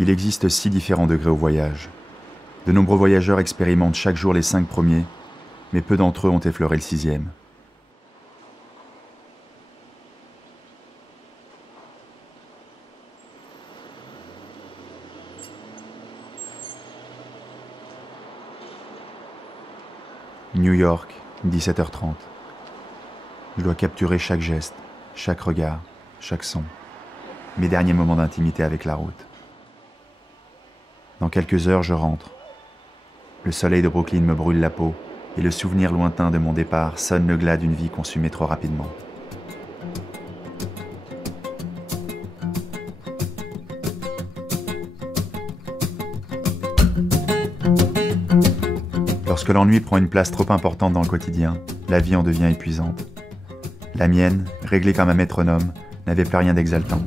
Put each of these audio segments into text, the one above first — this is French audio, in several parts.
Il existe 6 différents degrés au voyage. De nombreux voyageurs expérimentent chaque jour les 5 premiers, mais peu d'entre eux ont effleuré le 6e. New York, 17h30. Je dois capturer chaque geste, chaque regard, chaque son. Mes derniers moments d'intimité avec la route. Dans quelques heures, je rentre. Le soleil de Brooklyn me brûle la peau et le souvenir lointain de mon départ sonne le glas d'une vie consumée trop rapidement. Lorsque l'ennui prend une place trop importante dans le quotidien, la vie en devient épuisante. La mienne, réglée comme un métronome, n'avait plus rien d'exaltant.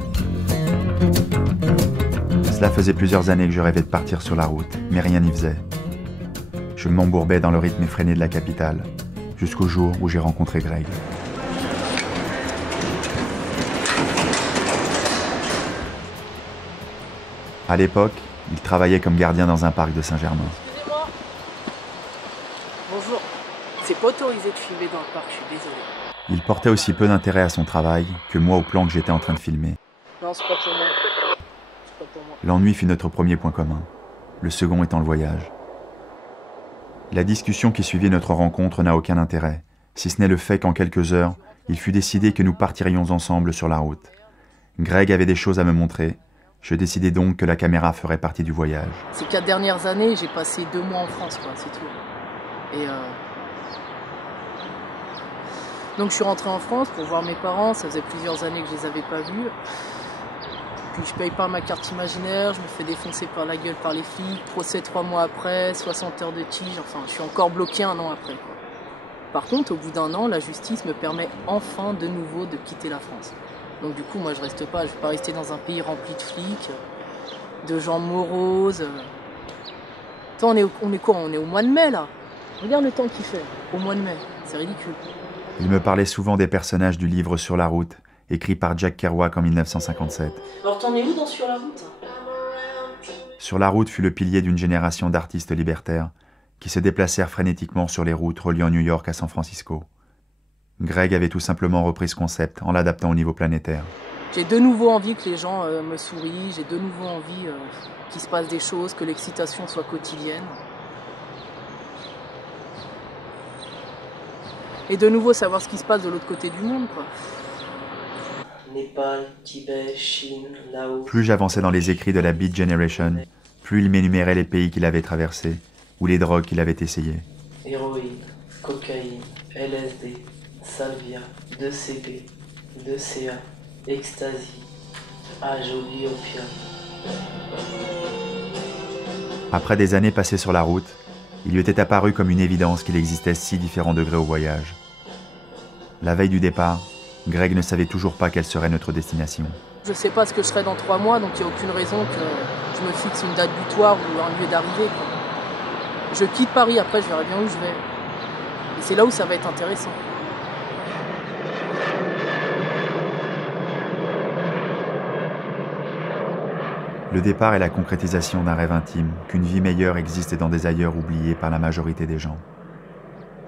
Cela faisait plusieurs années que je rêvais de partir sur la route, mais rien n'y faisait. Je m'embourbais dans le rythme effréné de la capitale, jusqu'au jour où j'ai rencontré Greg. À l'époque, il travaillait comme gardien dans un parc de Saint-Germain. Excusez-moi. Bonjour. C'est pas autorisé de filmer dans le parc, je suis désolé. Il portait aussi peu d'intérêt à son travail que moi au plan que j'étais en train de filmer. Non, c'est pas pour moi. C'est pas pour moi. L'ennui fut notre premier point commun, le second étant le voyage. La discussion qui suivit notre rencontre n'a aucun intérêt, si ce n'est le fait qu'en quelques heures, il fut décidé que nous partirions ensemble sur la route. Greg avait des choses à me montrer, je décidai donc que la caméra ferait partie du voyage. Ces 4 dernières années, j'ai passé 2 mois en France, quoi, c'est tout. Et donc je suis rentré en France pour voir mes parents, ça faisait plusieurs années que je les avais pas vus. Puis je paye pas ma carte imaginaire, je me fais défoncer par la gueule par les flics, procès 3 mois après, 60 heures de tige, enfin je suis encore bloqué 1 an après, quoi. Par contre, au bout d'1 an, la justice me permet enfin de nouveau de quitter la France. Donc du coup, moi je reste pas, je vais pas rester dans un pays rempli de flics, de gens moroses. Attends, on est quoi? On est au mois de mai là. Regarde le temps qu'il fait, au mois de mai, c'est ridicule. Il me parlait souvent des personnages du livre Sur la route, écrit par Jack Kerouac en 1957. Alors t'en es où dans Sur la route? Sur la route fut le pilier d'une génération d'artistes libertaires qui se déplacèrent frénétiquement sur les routes reliant New York à San Francisco. Greg avait tout simplement repris ce concept en l'adaptant au niveau planétaire. J'ai de nouveau envie que les gens me sourient, j'ai de nouveau envie qu'il se passe des choses, que l'excitation soit quotidienne. Et de nouveau savoir ce qui se passe de l'autre côté du monde, quoi. Népal, Tibet, Chine, Laos... Plus j'avançais dans les écrits de la Beat Generation, plus il m'énumérait les pays qu'il avait traversés ou les drogues qu'il avait essayées. Héroïne, cocaïne, LSD, salvia, 2CB, 2CA, ecstasy, ajoli opium. Après des années passées sur la route, il lui était apparu comme une évidence qu'il existait 6 différents degrés au voyage. La veille du départ, Greg ne savait toujours pas quelle serait notre destination. Je sais pas ce que je serai dans 3 mois, donc il n'y a aucune raison que je me fixe une date butoir ou un lieu d'arrivée, quoi. Je quitte Paris, après je verrai bien où je vais. Et c'est là où ça va être intéressant. Le départ est la concrétisation d'un rêve intime, qu'une vie meilleure existe dans des ailleurs oubliés par la majorité des gens.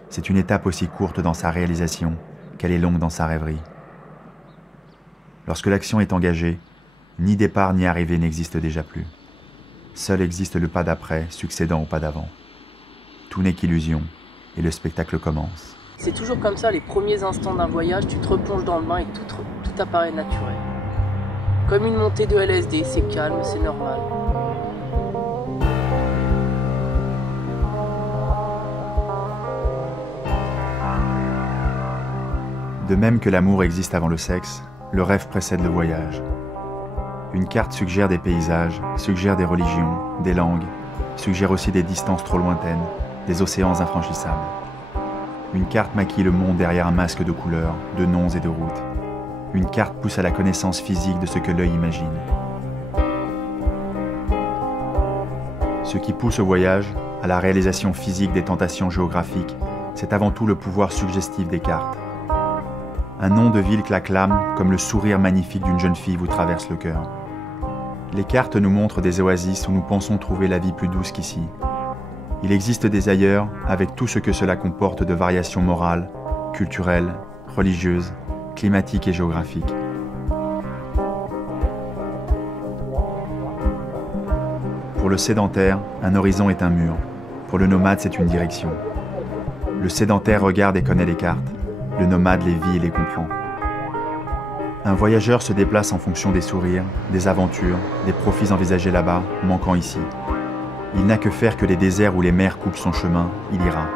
C'est une étape aussi courte dans sa réalisation qu'elle est longue dans sa rêverie. Lorsque l'action est engagée, ni départ ni arrivée n'existe déjà plus. Seul existe le pas d'après succédant au pas d'avant. Tout n'est qu'illusion, et le spectacle commence. C'est toujours comme ça, les premiers instants d'un voyage, tu te replonges dans le bain et tout apparaît naturel. Comme une montée de LSD, c'est calme, c'est normal. De même que l'amour existe avant le sexe, le rêve précède le voyage. Une carte suggère des paysages, suggère des religions, des langues, suggère aussi des distances trop lointaines, des océans infranchissables. Une carte maquille le monde derrière un masque de couleurs, de noms et de routes. Une carte pousse à la connaissance physique de ce que l'œil imagine. Ce qui pousse au voyage, à la réalisation physique des tentations géographiques, c'est avant tout le pouvoir suggestif des cartes. Un nom de ville claque l'âme comme le sourire magnifique d'une jeune fille vous traverse le cœur. Les cartes nous montrent des oasis où nous pensons trouver la vie plus douce qu'ici. Il existe des ailleurs avec tout ce que cela comporte de variations morales, culturelles, religieuses, climatiques et géographiques. Pour le sédentaire, un horizon est un mur. Pour le nomade, c'est une direction. Le sédentaire regarde et connaît les cartes. Le nomade les vit et les comprend. Un voyageur se déplace en fonction des sourires, des aventures, des profits envisagés là-bas, manquant ici. Il n'a que faire que les déserts où les mers coupent son chemin, il ira.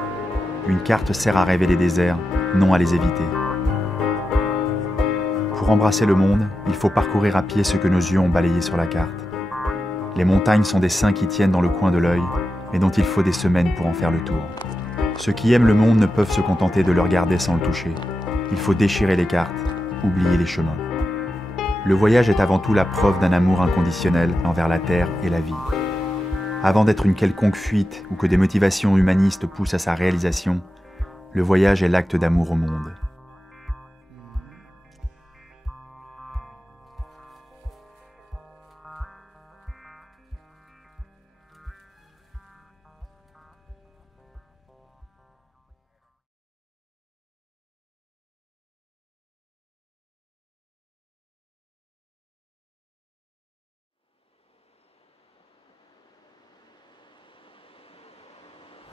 Une carte sert à rêver les déserts, non à les éviter. Pour embrasser le monde, il faut parcourir à pied ce que nos yeux ont balayé sur la carte. Les montagnes sont des seins qui tiennent dans le coin de l'œil, mais dont il faut des semaines pour en faire le tour. Ceux qui aiment le monde ne peuvent se contenter de le regarder sans le toucher. Il faut déchirer les cartes, oublier les chemins. Le voyage est avant tout la preuve d'un amour inconditionnel envers la terre et la vie. Avant d'être une quelconque fuite ou que des motivations humanistes poussent à sa réalisation, le voyage est l'acte d'amour au monde.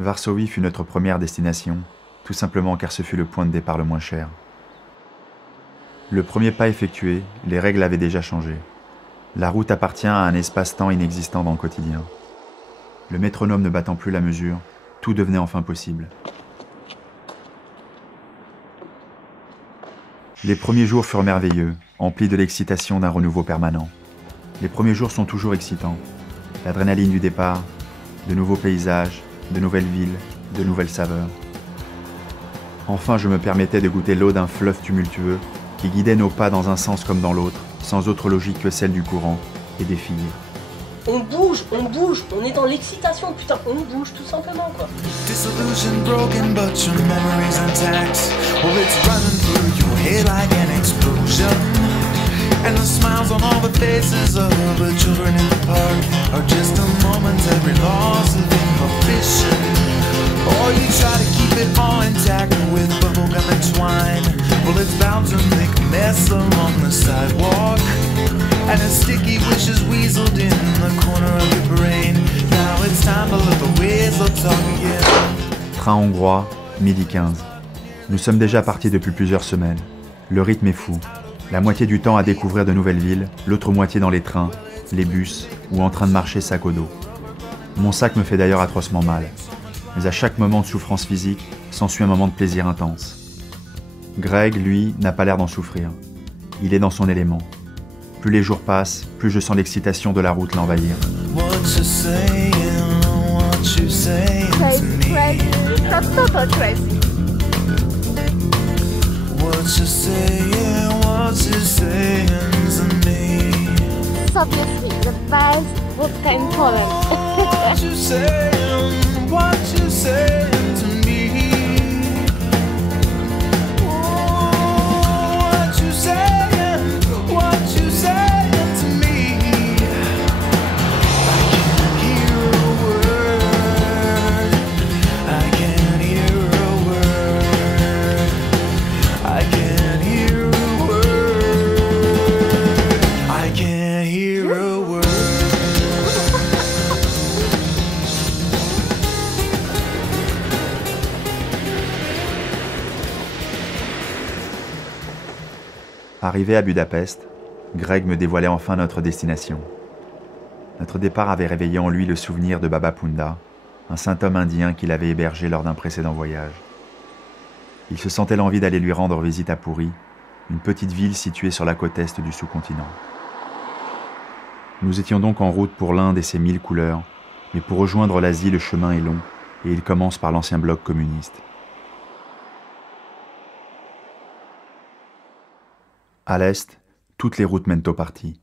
Varsovie fut notre première destination, tout simplement car ce fut le point de départ le moins cher. Le premier pas effectué, les règles avaient déjà changé. La route appartient à un espace-temps inexistant dans le quotidien. Le métronome ne battant plus la mesure, tout devenait enfin possible. Les premiers jours furent merveilleux, emplis de l'excitation d'un renouveau permanent. Les premiers jours sont toujours excitants. L'adrénaline du départ, de nouveaux paysages, de nouvelles villes, de nouvelles saveurs. Enfin, je me permettais de goûter l'eau d'un fleuve tumultueux qui guidait nos pas dans un sens comme dans l'autre, sans autre logique que celle du courant et des filles. On bouge, on est dans l'excitation, putain, on bouge tout simplement quoi. Disillusion broken but your memories intact. Well, it's running through your head like an explosion. And the smiles on all the faces of the children in the park are just a momentary loss of inhibition. Or you try to keep it all intact with bubblegum and twine. Well, it's bound to make a mess along the sidewalk. And a sticky wish is weaseled in the corner of your brain. Now it's time to let the weasel talk again. Train hongrois, midi 15. Nous sommes déjà partis depuis plusieurs semaines. Le rythme est fou. La moitié du temps à découvrir de nouvelles villes, l'autre moitié dans les trains, les bus ou en train de marcher sac au dos. Mon sac me fait d'ailleurs atrocement mal. Mais à chaque moment de souffrance physique, s'ensuit un moment de plaisir intense. Greg, lui, n'a pas l'air d'en souffrir. Il est dans son élément. Plus les jours passent, plus je sens l'excitation de la route l'envahir. Obviously, the best vodka in Poland. What you saying to me? What you saying to me? I can't hear a word. I can't hear a word. I can't hear a word. I can't hear a word. Arrivé à Budapest, Greg me dévoilait enfin notre destination. Notre départ avait réveillé en lui le souvenir de Baba Punda, un saint homme indien qu'il avait hébergé lors d'un précédent voyage. Il se sentait l'envie d'aller lui rendre visite à Puri, une petite ville située sur la côte est du sous-continent. Nous étions donc en route pour l'Inde et ses 1000 couleurs, mais pour rejoindre l'Asie, le chemin est long et il commence par l'ancien bloc communiste. À l'est, toutes les routes mènent au parti,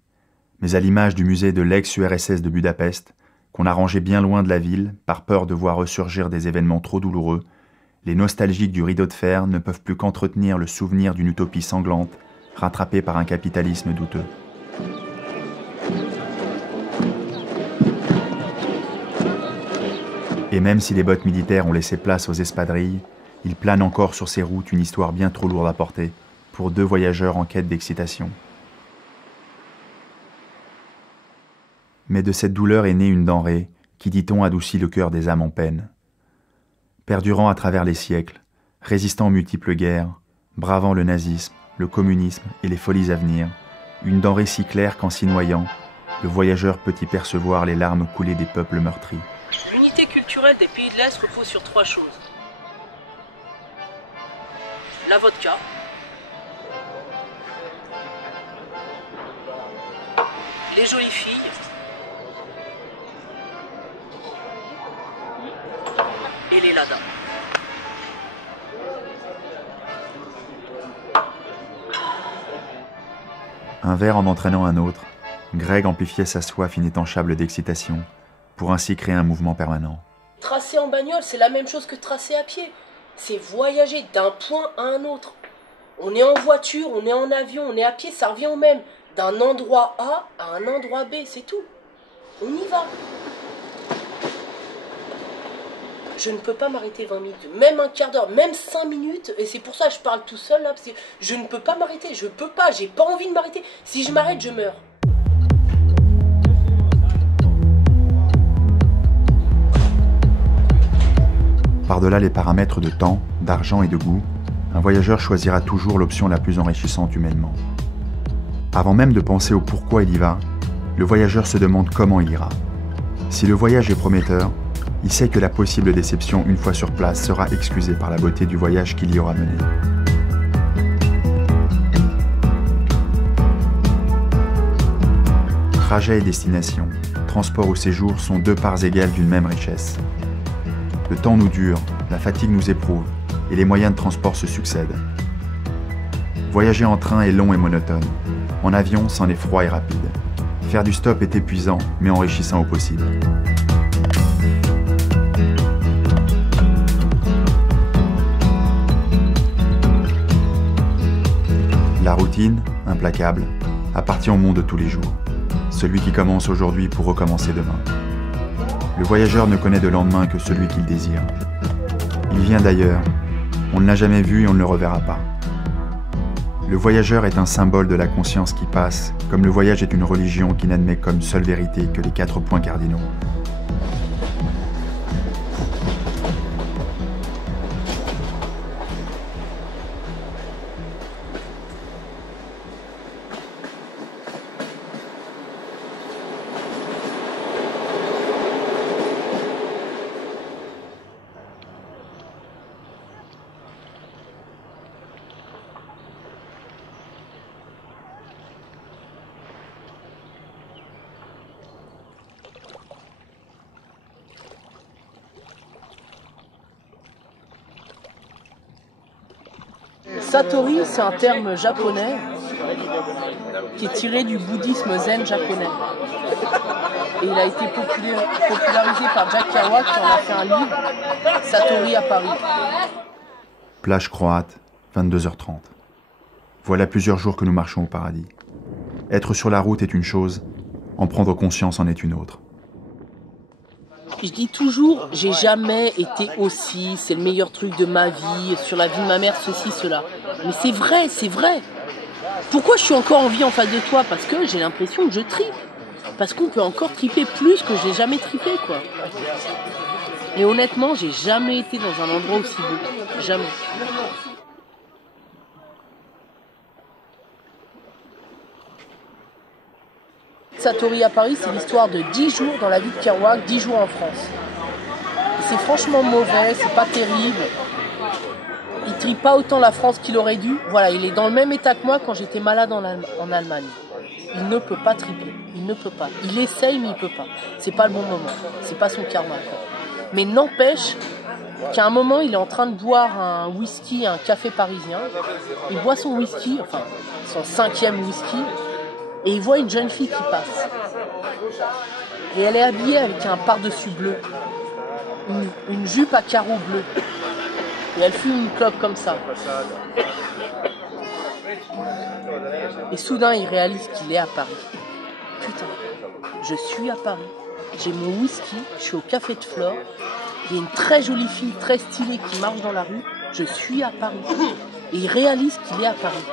mais à l'image du musée de l'ex-URSS de Budapest, qu'on a rangé bien loin de la ville par peur de voir ressurgir des événements trop douloureux, les nostalgiques du rideau de fer ne peuvent plus qu'entretenir le souvenir d'une utopie sanglante, rattrapée par un capitalisme douteux. Et même si les bottes militaires ont laissé place aux espadrilles, il plane encore sur ces routes une histoire bien trop lourde à porter pour deux voyageurs en quête d'excitation. Mais de cette douleur est née une denrée qui, dit-on, adoucit le cœur des âmes en peine. Perdurant à travers les siècles, résistant aux multiples guerres, bravant le nazisme, le communisme et les folies à venir, une denrée si claire qu'en s'y noyant, le voyageur peut y percevoir les larmes coulées des peuples meurtris. L'unité culturelle des pays de l'Est repose sur 3 choses. La vodka, les jolies filles et les ladas. Un verre en entraînant un autre, Greg amplifiait sa soif inétanchable d'excitation, pour ainsi créer un mouvement permanent. Tracer en bagnole, c'est la même chose que tracer à pied. C'est voyager d'un point à un autre. On est en voiture, on est en avion, on est à pied, ça revient au même. D'un endroit A à un endroit B, c'est tout. On y va. Je ne peux pas m'arrêter 20 minutes, même un quart d'heure, même 5 minutes, et c'est pour ça que je parle tout seul là, parce que je ne peux pas m'arrêter, je peux pas, j'ai pas envie de m'arrêter. Si je m'arrête, je meurs. Par-delà les paramètres de temps, d'argent et de goût, un voyageur choisira toujours l'option la plus enrichissante humainement. Avant même de penser au pourquoi il y va, le voyageur se demande comment il ira. Si le voyage est prometteur, il sait que la possible déception une fois sur place sera excusée par la beauté du voyage qu'il y aura mené. Trajet et destination, transport ou séjour sont deux parts égales d'une même richesse. Le temps nous dure, la fatigue nous éprouve, et les moyens de transport se succèdent. Voyager en train est long et monotone. En avion, c'en est froid et rapide. Faire du stop est épuisant, mais enrichissant au possible. La routine, implacable, appartient au monde de tous les jours. Celui qui commence aujourd'hui pour recommencer demain. Le voyageur ne connaît de lendemain que celui qu'il désire. Il vient d'ailleurs, on ne l'a jamais vu et on ne le reverra pas. Le voyageur est un symbole de la conscience qui passe, comme le voyage est une religion qui n'admet comme seule vérité que les 4 points cardinaux. Satori, c'est un terme japonais qui est tiré du bouddhisme zen japonais. Et il a été popularisé par Jack Kerouac qui en a fait un livre, Satori à Paris. Plage croate, 22h30. Voilà plusieurs jours que nous marchons au paradis. Être sur la route est une chose, en prendre conscience en est une autre. Je dis toujours, j'ai jamais été aussi, c'est le meilleur truc de ma vie, sur la vie de ma mère, ceci, cela. Mais c'est vrai, c'est vrai. Pourquoi je suis encore en vie en face de toi? Parce que j'ai l'impression que je tripe. Parce qu'on peut encore triper plus que je n'ai jamais tripé, quoi. Et honnêtement, j'ai jamais été dans un endroit aussi beau. Jamais. Satori à Paris, c'est l'histoire de 10 jours dans la vie de Kerouac, 10 jours en France. Et c'est franchement mauvais, c'est pas terrible. Il tripe pas autant la France qu'il aurait dû. Voilà, il est dans le même état que moi quand j'étais malade en Allemagne. Il ne peut pas triper, il ne peut pas. Il essaye mais il peut pas. C'est pas le bon moment, c'est pas son karma, quoi. Mais n'empêche qu'à un moment, il est en train de boire un whisky, un café parisien. Il boit son whisky, enfin son 5e whisky. Et il voit une jeune fille qui passe. Et elle est habillée avec un par-dessus bleu. Une jupe à carreaux bleus. Et elle fume une clope comme ça. Et soudain, il réalise qu'il est à Paris. Putain, je suis à Paris. J'ai mon whisky, je suis au café de Flore. il y a une très jolie fille, très stylée qui marche dans la rue, je suis à Paris. Et il réalise qu'il est à Paris.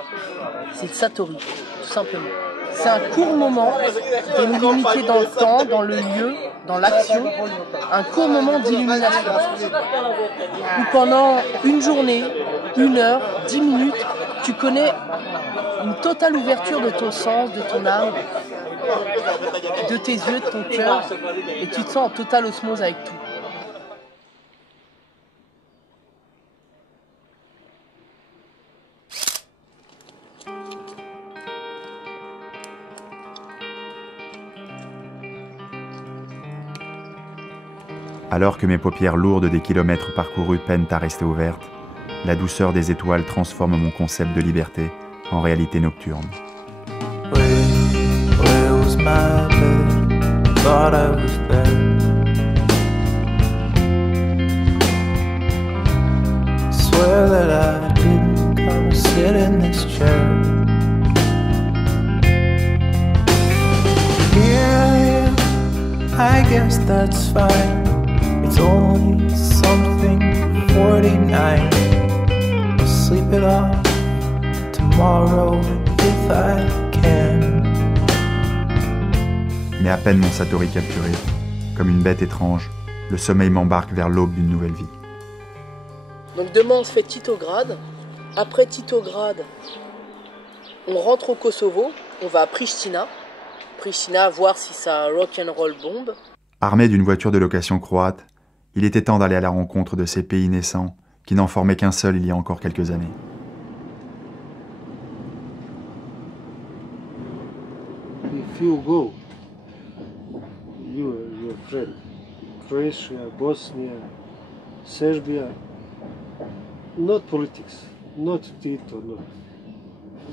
C'est Satori, tout simplement. C'est un court moment, qui est limité dans le temps, dans le lieu, dans l'action, un court moment d'illumination. Où pendant une journée, 1 heure, 10 minutes, tu connais une totale ouverture de ton sens, de ton âme, de tes yeux, de ton cœur, et tu te sens en totale osmose avec tout. Alors que mes paupières lourdes des kilomètres parcourus peinent à rester ouvertes, la douceur des étoiles transforme mon concept de liberté en réalité nocturne. Where was my bed? Thought I was there. Swear that I didn't come sit in this chair. Here I am, I guess that's fine. It's only something 49. I'll sleep it off tomorrow if I can. Mais à peine mon Satori capturé, comme une bête étrange, le sommeil m'embarque vers l'aube d'une nouvelle vie. Donc demain on se fait Titograd. Après Titograd, on rentre au Kosovo. On va à Pristina. Pristina, voir si ça rock'n'roll bombe. Armé d'une voiture de location croate, il était temps d'aller à la rencontre de ces pays naissants qui n'en formaient qu'un seul il y a encore quelques années. If you go, you and your friend, Croatia, Bosnia, Serbia, not politics, not Tito, not.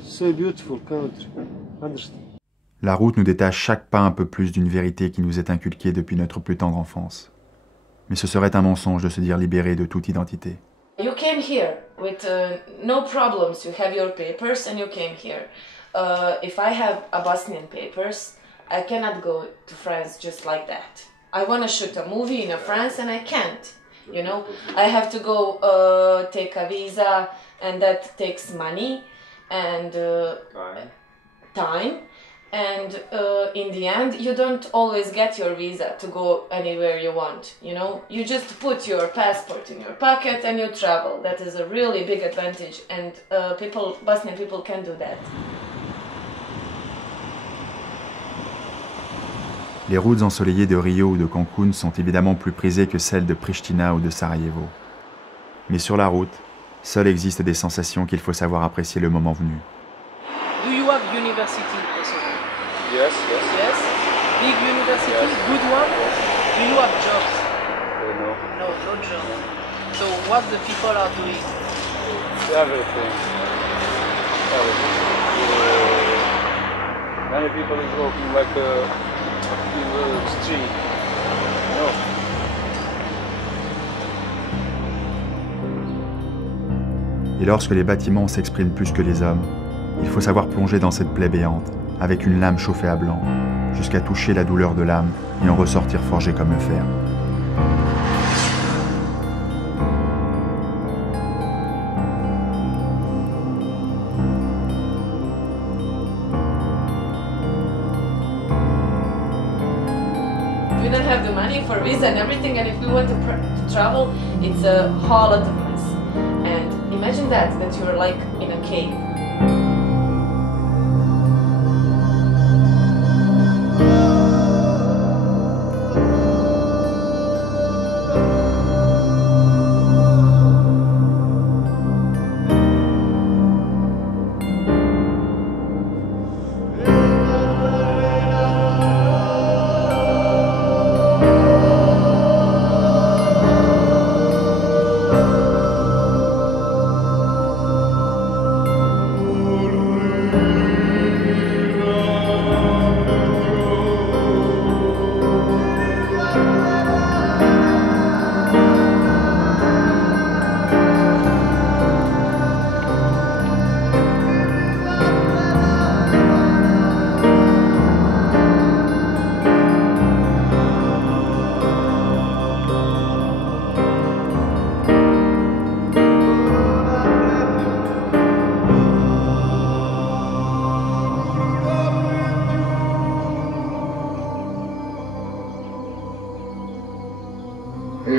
It's a beautiful country, understand? La route nous détache chaque pas un peu plus d'une vérité qui nous est inculquée depuis notre plus tendre enfance. Mais ce serait un mensonge de se dire libéré de toute identité. You came here with no problems. You have your papers and you came here. If I have a Bosnian papers, I cannot go to France just like that. I want to shoot a movie in France and I can't. You know, I have to go take a visa and that takes money and time. And in the end, you don't always get your visa to go anywhere you want, you know? You just put your passport in your pocket and you travel. That is a really big advantage, and Bosnian people can do that. Les routes ensoleillées de Rio ou de Cancun sont évidemment plus prisées que celles de Pristina ou de Sarajevo. Mais sur la route, seules existent des sensations qu'il faut savoir apprécier le moment venu. Do you have university? Yes. Yes. Big university, Yes. good one. Do you have jobs? No. No jobs. So what the people are doing? Everything. Many people is walking like in the street. No. Et lorsque les bâtiments s'expriment plus que les hommes, il faut savoir plonger dans cette plaie béante, avec une lame chauffée à blanc, jusqu'à toucher la douleur de l'âme et en ressortir forgé comme le fer. We don't have the money for visa and everything, and if we want to travel, it's a whole lot of mess. And imagine that you're like in a cave.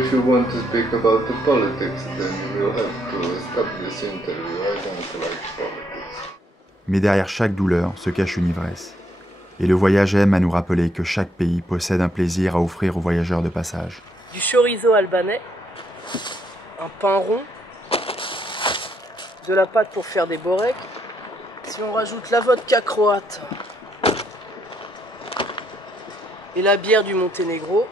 if you want to speak about the politics, then you will have to stop this interview. I don't like politics. Mais derrière chaque douleur se cache une ivresse. Et le voyage aime à nous rappeler que chaque pays possède un plaisir à offrir aux voyageurs de passage. Du chorizo albanais, un pain rond, de la pâte pour faire des boreks. Si on rajoute la vodka croate et la bière du Monténégro,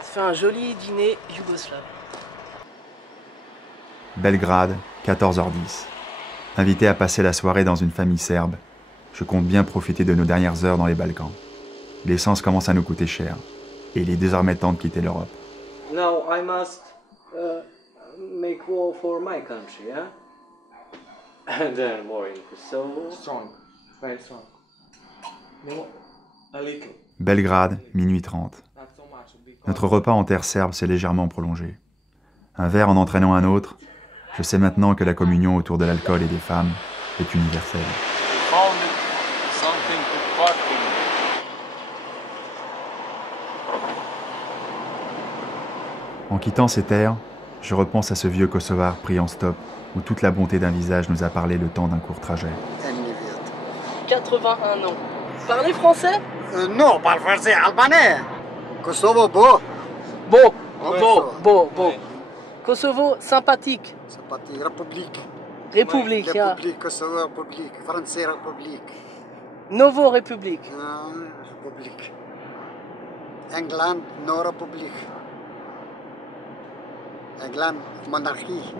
ça fait un joli dîner yougoslave. Belgrade, 14h10. Invité à passer la soirée dans une famille serbe, je compte bien profiter de nos dernières heures dans les Balkans. L'essence commence à nous coûter cher, et il est désormais temps de quitter l'Europe. Now I must make war for my country, yeah? And then war in Kosovo. Strong, very strong. No, a little. Belgrade, minuit 30. Notre repas en terre serbe s'est légèrement prolongé. Un verre en entraînant un autre, je sais maintenant que la communion autour de l'alcool et des femmes est universelle. En quittant ces terres, je repense à ce vieux Kosovar pris en stop, où toute la bonté d'un visage nous a parlé le temps d'un court trajet. 81 ans. Parlez français? Non, parle français albanais. Kosovo, beau. Beau, beau. Kosovo, sympathique. Sympathique, république. République, oui, république, Kosovo, république. Français, république. Novo, république. République. England, no république. England, monarchie.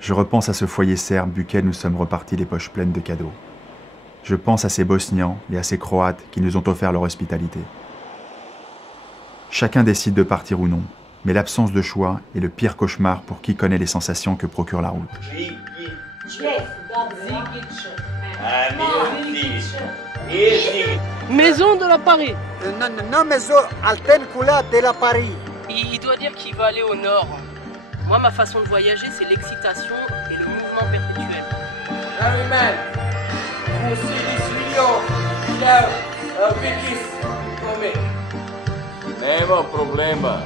Je repense à ce foyer serbe duquel nous sommes repartis les poches pleines de cadeaux. Je pense à ces Bosniens et à ces Croates qui nous ont offert leur hospitalité. Chacun décide de partir ou non, mais l'absence de choix est le pire cauchemar pour qui connaît les sensations que procure la route. Maison de la Paris. Non, maison Altencula de la Paris. Il doit dire qu'il va aller au nord. Moi, ma façon de voyager, c'est l'excitation et le mouvement perpétuel. Harry man, who see this video, share a big kiss for me. Nema problema.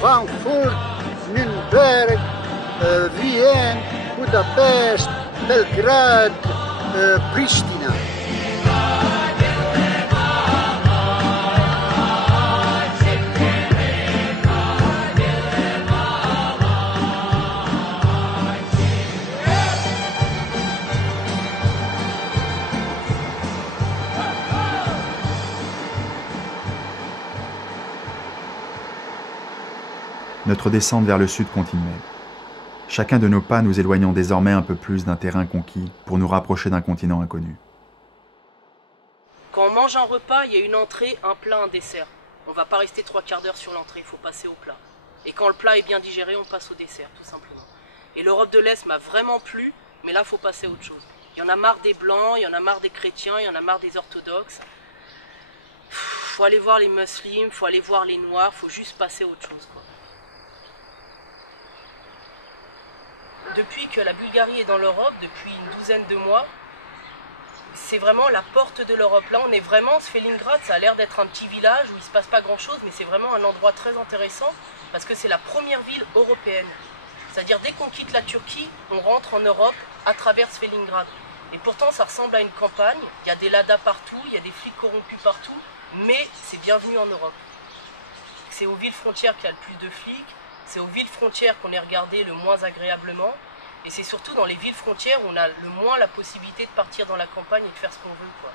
Frankfurt, Nürnberg, Vienne, Budapest, Belgrade, Pristina. Notre descente vers le sud continuait. Chacun de nos pas nous éloignant désormais un peu plus d'un terrain conquis pour nous rapprocher d'un continent inconnu. Quand on mange un repas, il y a une entrée, un plat, un dessert. On va pas rester 3/4 d'heure sur l'entrée, il faut passer au plat. Et quand le plat est bien digéré, on passe au dessert, tout simplement. Et l'Europe de l'Est m'a vraiment plu, mais là, il faut passer à autre chose. Il y en a marre des blancs, il y en a marre des chrétiens, il y en a marre des orthodoxes. Faut aller voir les musulmans, faut aller voir les noirs, faut juste passer à autre chose, quoi. Depuis que la Bulgarie est dans l'Europe, depuis une douzaine de mois, c'est vraiment la porte de l'Europe. Là, on est vraiment, Svélingrad, ça a l'air d'être un petit village où il ne se passe pas grand-chose, mais c'est vraiment un endroit très intéressant parce que c'est la première ville européenne. C'est-à-dire, dès qu'on quitte la Turquie, on rentre en Europe à travers Svélingrad. Et pourtant, ça ressemble à une campagne. Il y a des ladas partout, il y a des flics corrompus partout, mais c'est bienvenu en Europe. C'est aux villes frontières qu'il y a le plus de flics. C'est aux villes frontières qu'on est regardé le moins agréablement. Et c'est surtout dans les villes frontières où on a le moins la possibilité de partir dans la campagne et de faire ce qu'on veut, quoi.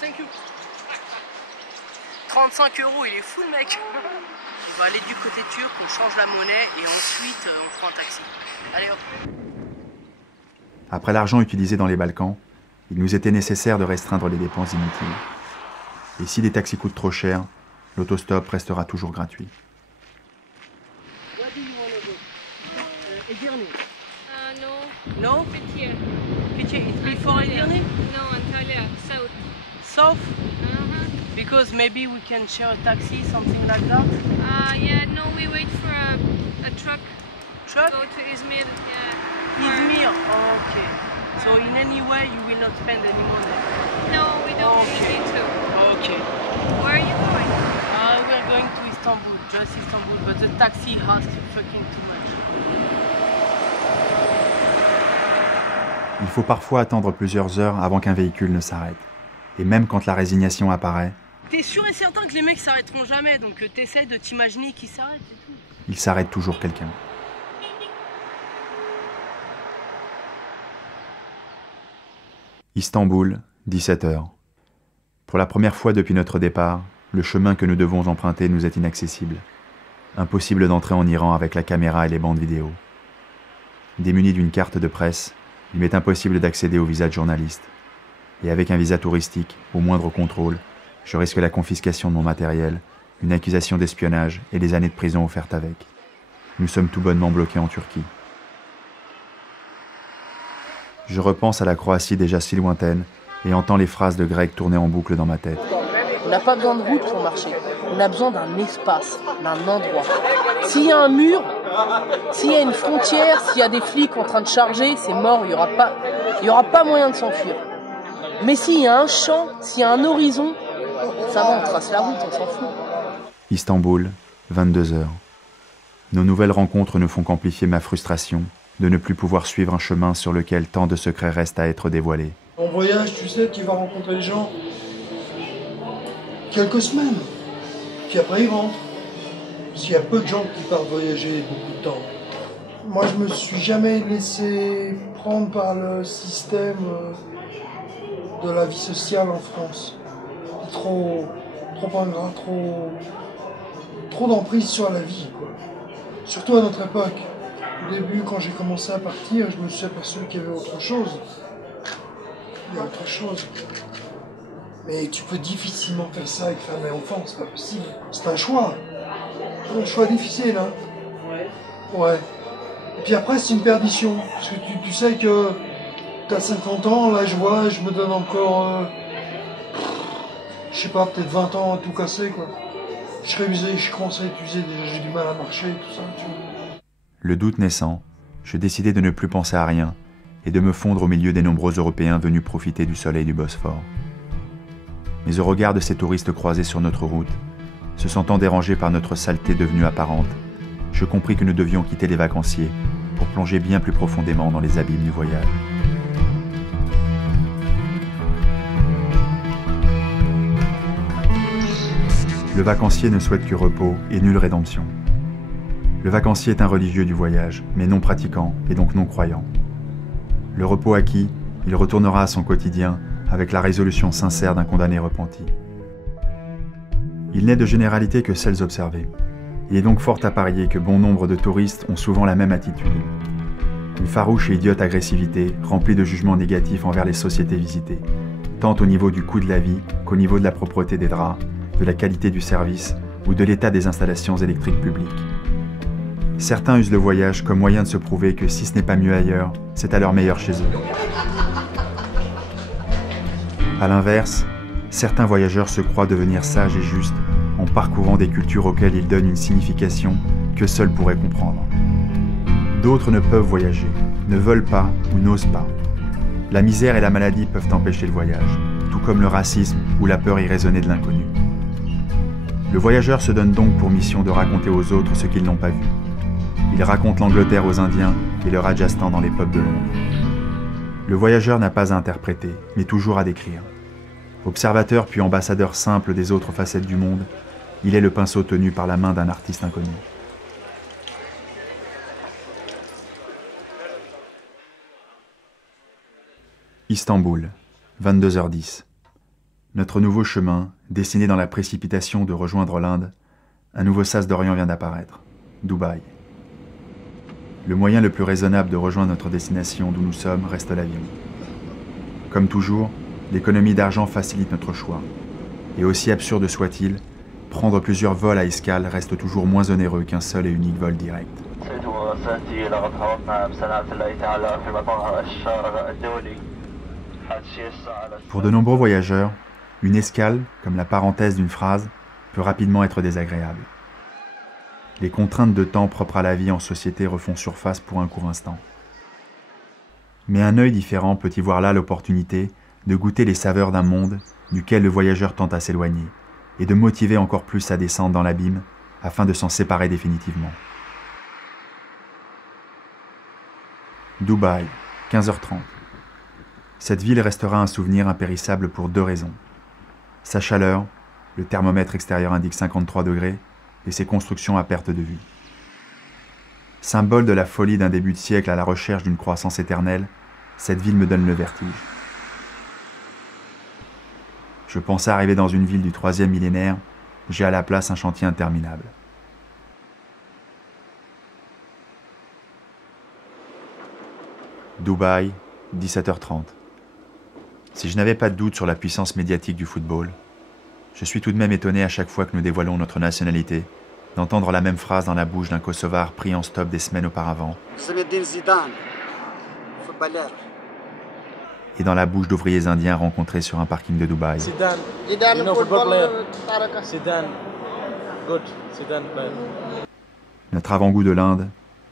Thank you. 35 €, il est fou le mec. On va aller du côté turc, on change la monnaie et ensuite on prend un taxi. Allez hop. Après l'argent utilisé dans les Balkans, il nous était nécessaire de restreindre les dépenses inutiles. Et si les taxis coûtent trop cher, l'autostop restera toujours gratuit. No. No? Fethiye. It's before Edirne? No, Antalya, south. South? Because maybe we can share a taxi, something like that? Yeah, no, we wait for a truck. Truck? Go to Izmir, yeah. Izmir, okay. So in any way you will not spend any money? No, we don't really need to. Okay. Where are you going? We are going to Istanbul, just Istanbul, but the taxi has fucking too much. Il faut parfois attendre plusieurs heures avant qu'un véhicule ne s'arrête. Et même quand la résignation apparaît, t'es sûr et certain que les mecs s'arrêteront jamais, donc t'essaies de t'imaginer qu'ils s'arrêtent et tout. il s'arrête toujours quelqu'un. Istanbul, 17 h. Pour la première fois depuis notre départ, le chemin que nous devons emprunter nous est inaccessible. Impossible d'entrer en Iran avec la caméra et les bandes vidéo. Démuni d'une carte de presse, il m'est impossible d'accéder au visa de journaliste. Et avec un visa touristique, au moindre contrôle, je risque la confiscation de mon matériel, une accusation d'espionnage et des années de prison offertes avec. Nous sommes tout bonnement bloqués en Turquie. Je repense à la Croatie déjà si lointaine et entends les phrases de grec tourner en boucle dans ma tête. On n'a pas besoin de route pour marcher. On a besoin d'un espace, d'un endroit. S'il y a un mur, s'il y a une frontière, s'il y a des flics en train de charger, c'est mort, il n'y aura pas moyen de s'enfuir. Mais s'il y a un champ, s'il y a un horizon, ça va, on trace la route, on s'en fout. Istanbul, 22 h. Nos nouvelles rencontres ne font qu'amplifier ma frustration de ne plus pouvoir suivre un chemin sur lequel tant de secrets restent à être dévoilés. En voyage, tu sais, tu vas rencontrer les gens quelques semaines, puis après ils rentrent. Parce qu'il y a peu de gens qui partent voyager beaucoup de temps. Moi, je me suis jamais laissé prendre par le système de la vie sociale en France. Trop ingrat, trop d'emprise sur la vie, quoi. Surtout à notre époque. Au début, quand j'ai commencé à partir, je me suis aperçu qu'il y avait autre chose. Il y a autre chose. Mais tu peux difficilement faire ça avec femme et enfant, c'est pas possible. C'est un choix. Un choix difficile, hein. Ouais. Et puis après, c'est une perdition. Parce que tu sais que t'as 50 ans, là je vois, je me donne encore, je sais pas, peut-être 20 ans à tout casser, quoi. Je serais usé, je commence à être usé, déjà j'ai du mal à marcher, tout ça, tu vois. Le doute naissant, je décidai de ne plus penser à rien et de me fondre au milieu des nombreux Européens venus profiter du soleil du Bosphore. Mais au regard de ces touristes croisés sur notre route, se sentant dérangés par notre saleté devenue apparente, je compris que nous devions quitter les vacanciers pour plonger bien plus profondément dans les abîmes du voyage. Le vacancier ne souhaite que repos et nulle rédemption. Le vacancier est un religieux du voyage, mais non pratiquant et donc non croyant. Le repos acquis, il retournera à son quotidien avec la résolution sincère d'un condamné repenti. Il n'est de généralité que celles observées. Il est donc fort à parier que bon nombre de touristes ont souvent la même attitude. Une farouche et idiote agressivité remplie de jugements négatifs envers les sociétés visitées, tant au niveau du coût de la vie qu'au niveau de la propreté des draps, de la qualité du service ou de l'état des installations électriques publiques. Certains usent le voyage comme moyen de se prouver que si ce n'est pas mieux ailleurs, c'est alors meilleur chez eux. A l'inverse, certains voyageurs se croient devenir sages et justes en parcourant des cultures auxquelles ils donnent une signification que seuls pourraient comprendre. D'autres ne peuvent voyager, ne veulent pas ou n'osent pas. La misère et la maladie peuvent empêcher le voyage, tout comme le racisme ou la peur irraisonnée de l'inconnu. Le voyageur se donne donc pour mission de raconter aux autres ce qu'ils n'ont pas vu. Il raconte l'Angleterre aux Indiens et le Rajasthan dans les pubs de Londres. Le voyageur n'a pas à interpréter, mais toujours à décrire. Observateur puis ambassadeur simple des autres facettes du monde, il est le pinceau tenu par la main d'un artiste inconnu. Istanbul, 22h10. Notre nouveau chemin, dessiné dans la précipitation de rejoindre l'Inde, un nouveau sas d'Orient vient d'apparaître, Dubaï. Le moyen le plus raisonnable de rejoindre notre destination d'où nous sommes reste l'avion. Comme toujours, l'économie d'argent facilite notre choix. Et aussi absurde soit-il, prendre plusieurs vols à escale reste toujours moins onéreux qu'un seul et unique vol direct. Pour de nombreux voyageurs, une escale, comme la parenthèse d'une phrase, peut rapidement être désagréable. Les contraintes de temps propres à la vie en société refont surface pour un court instant. Mais un œil différent peut y voir là l'opportunité de goûter les saveurs d'un monde duquel le voyageur tente à s'éloigner, et de motiver encore plus sa descente dans l'abîme afin de s'en séparer définitivement. Dubaï, 15h30. Cette ville restera un souvenir impérissable pour deux raisons. Sa chaleur, le thermomètre extérieur indique 53 degrés, et ses constructions à perte de vue. Symbole de la folie d'un début de siècle à la recherche d'une croissance éternelle, cette ville me donne le vertige. Je pensais arriver dans une ville du 3e millénaire, j'ai à la place un chantier interminable. Dubaï, 17h30. Si je n'avais pas de doute sur la puissance médiatique du football, je suis tout de même étonné à chaque fois que nous dévoilons notre nationalité, d'entendre la même phrase dans la bouche d'un Kosovar pris en stop des semaines auparavant, et dans la bouche d'ouvriers indiens rencontrés sur un parking de Dubaï. Notre avant-goût de l'Inde,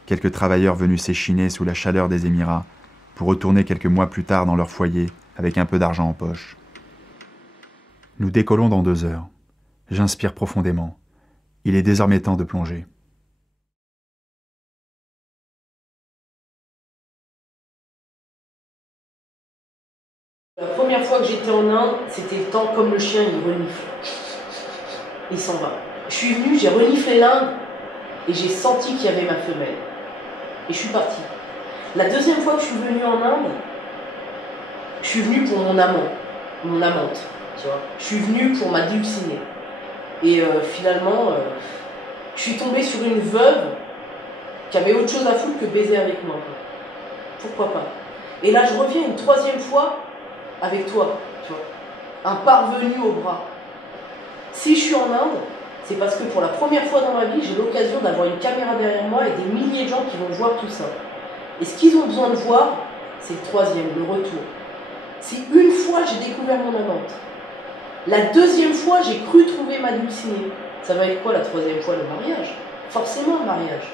quelques travailleurs venus s'échiner sous la chaleur des Émirats, pour retourner quelques mois plus tard dans leur foyer avec un peu d'argent en poche. Nous décollons dans 2 heures. J'inspire profondément. Il est désormais temps de plonger. La première fois que j'étais en Inde, c'était le temps comme le chien, il renifle. Il s'en va. Je suis venue, j'ai reniflé l'Inde et j'ai senti qu'il y avait ma femelle. Et je suis partie. La deuxième fois que je suis venue en Inde, je suis venue pour mon amant, mon amante. Tu vois. Je suis venue pour ma dulcinée. Et finalement, je suis tombée sur une veuve qui avait autre chose à foutre que baiser avec moi. Pourquoi pas? Et là, je reviens une 3e fois avec toi, tu vois. Un parvenu au bras. Si je suis en Inde, c'est parce que pour la première fois dans ma vie, j'ai l'occasion d'avoir une caméra derrière moi et des milliers de gens qui vont voir tout ça. Et ce qu'ils ont besoin de voir, c'est le 3e, le retour. Si une fois j'ai découvert mon amante, la 2e fois j'ai cru trouver ma dulcinée, ça va être quoi la 3e fois? Le mariage. Forcément le mariage.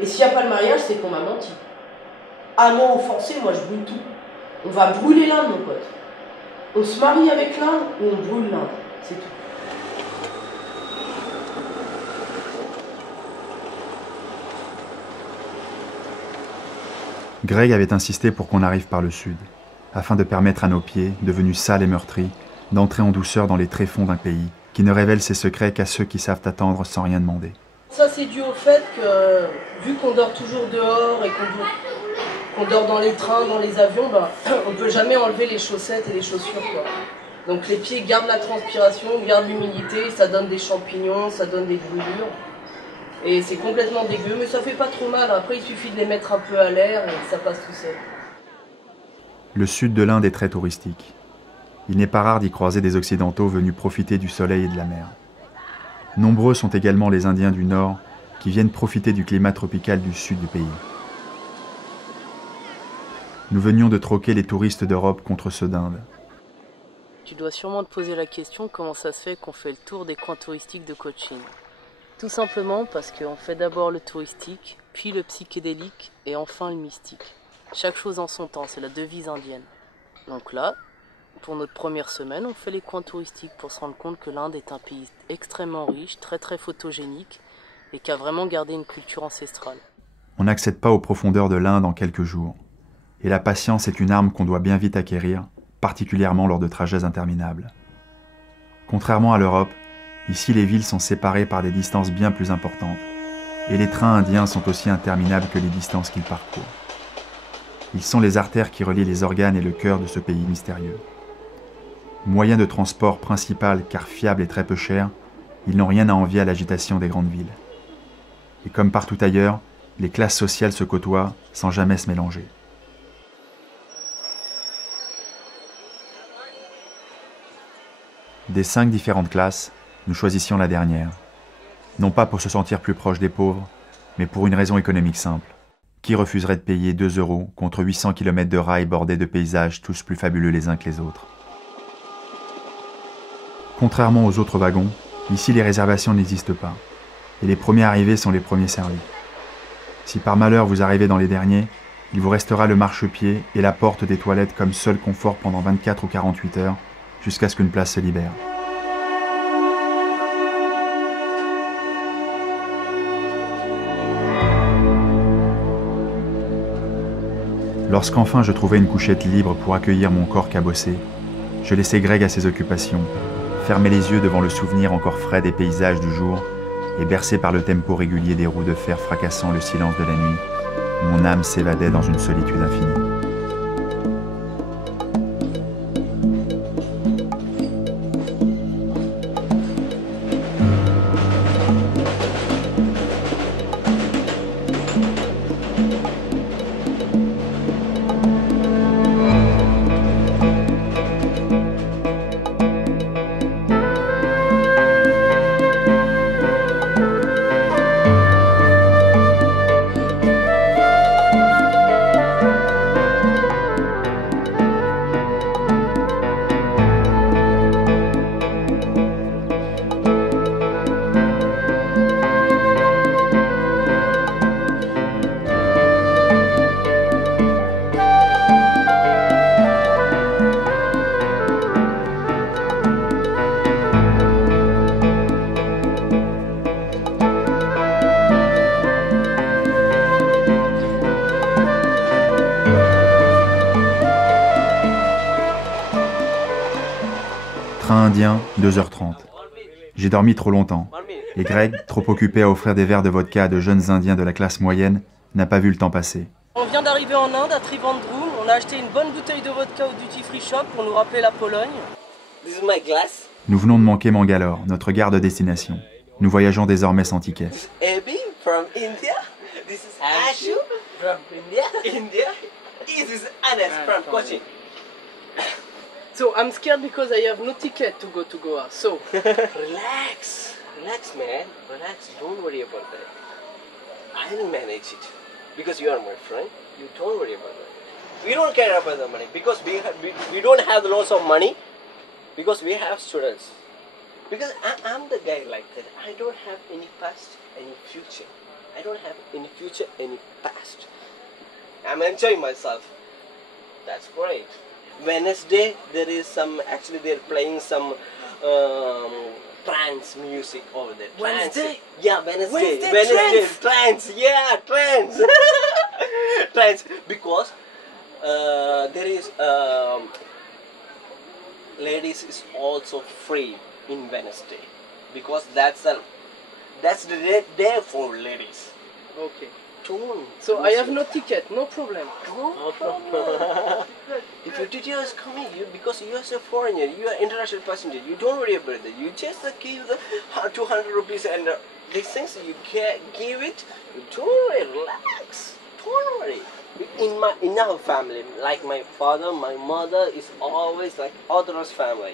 Et s'il n'y a pas le mariage, c'est qu'on m'a menti. À mot offensé, moi je brûle tout. On va brûler l'Inde, mon pote. On se marie avec l'Inde ou on brûle l'Inde. C'est tout. Greg avait insisté pour qu'on arrive par le sud, afin de permettre à nos pieds, devenus sales et meurtris, d'entrer en douceur dans les tréfonds d'un pays qui ne révèle ses secrets qu'à ceux qui savent attendre sans rien demander. Ça, c'est dû au fait que, vu qu'on dort toujours dehors et qu'on dort dans les trains, dans les avions, ben, on ne peut jamais enlever les chaussettes et les chaussures, quoi. Donc les pieds gardent la transpiration, gardent l'humidité, ça donne des champignons, ça donne des brûlures. Et c'est complètement dégueu, mais ça fait pas trop mal. Après, il suffit de les mettre un peu à l'air et ça passe tout seul. Le sud de l'Inde est très touristique. Il n'est pas rare d'y croiser des Occidentaux venus profiter du soleil et de la mer. Nombreux sont également les Indiens du Nord qui viennent profiter du climat tropical du sud du pays. Nous venions de troquer les touristes d'Europe contre ceux d'Inde. Tu dois sûrement te poser la question comment ça se fait qu'on fait le tour des coins touristiques de Cochin. Tout simplement parce qu'on fait d'abord le touristique, puis le psychédélique et enfin le mystique. Chaque chose en son temps, c'est la devise indienne. Donc là, pour notre première semaine, on fait les coins touristiques pour se rendre compte que l'Inde est un pays extrêmement riche, très très photogénique et qui a vraiment gardé une culture ancestrale. On n'accède pas aux profondeurs de l'Inde en quelques jours. Et la patience est une arme qu'on doit bien vite acquérir particulièrement lors de trajets interminables. Contrairement à l'Europe, ici les villes sont séparées par des distances bien plus importantes, et les trains indiens sont aussi interminables que les distances qu'ils parcourent. Ils sont les artères qui relient les organes et le cœur de ce pays mystérieux. Moyen de transport principal car fiable et très peu cher, ils n'ont rien à envier à l'agitation des grandes villes. Et comme partout ailleurs, les classes sociales se côtoient sans jamais se mélanger. Des 5 différentes classes, nous choisissions la dernière. Non pas pour se sentir plus proche des pauvres, mais pour une raison économique simple. Qui refuserait de payer 2 € contre 800 km de rails bordés de paysages tous plus fabuleux les uns que les autres? Contrairement aux autres wagons, ici les réservations n'existent pas, et les premiers arrivés sont les premiers servis. Si par malheur vous arrivez dans les derniers, il vous restera le marchepied et la porte des toilettes comme seul confort pendant 24 ou 48 heures, jusqu'à ce qu'une place se libère. Lorsqu'enfin je trouvais une couchette libre pour accueillir mon corps cabossé, je laissais Greg à ses occupations, fermais les yeux devant le souvenir encore frais des paysages du jour, et bercé par le tempo régulier des roues de fer fracassant le silence de la nuit, mon âme s'évadait dans une solitude infinie. Train indien, 2h30. J'ai dormi trop longtemps, et Greg, trop occupé à offrir des verres de vodka à de jeunes indiens de la classe moyenne, n'a pas vu le temps passer. On vient d'arriver en Inde, à Trivandrum. On a acheté une bonne bouteille de vodka au duty free shop pour nous rappeler la Pologne. This is my glass. Nous venons de manquer Mangalore, notre gare de destination. Nous voyageons désormais sans ticket. This is Abby from India. This is Ashu from India. This is Anas from Kochi. So I'm scared because I have no ticket to go to Goa. So relax, man, relax. Don't worry about that. I'll manage it because you are my friend. You don't worry about that. We don't care about the money because we don't have lots of money because we have students. Because I'm the guy like that. I don't have any past, any future. I don't have any future, any past. I'm enjoying myself. That's great. Wednesday there is some, actually they're playing some trance music over there. Wednesday? Yeah, Wednesday, trance, yeah, trance. Trance, because there is, ladies is also free in Wednesday, because that's the day for ladies. Okay. So I have no ticket, no problem. No problem. If your teacher is coming, because you are a foreigner, you are international passenger, you don't worry about that. You just give the 200 rupees and these things you give it. You don't relax. Don't worry. In our family, like my father, my mother is always like Orthodox family.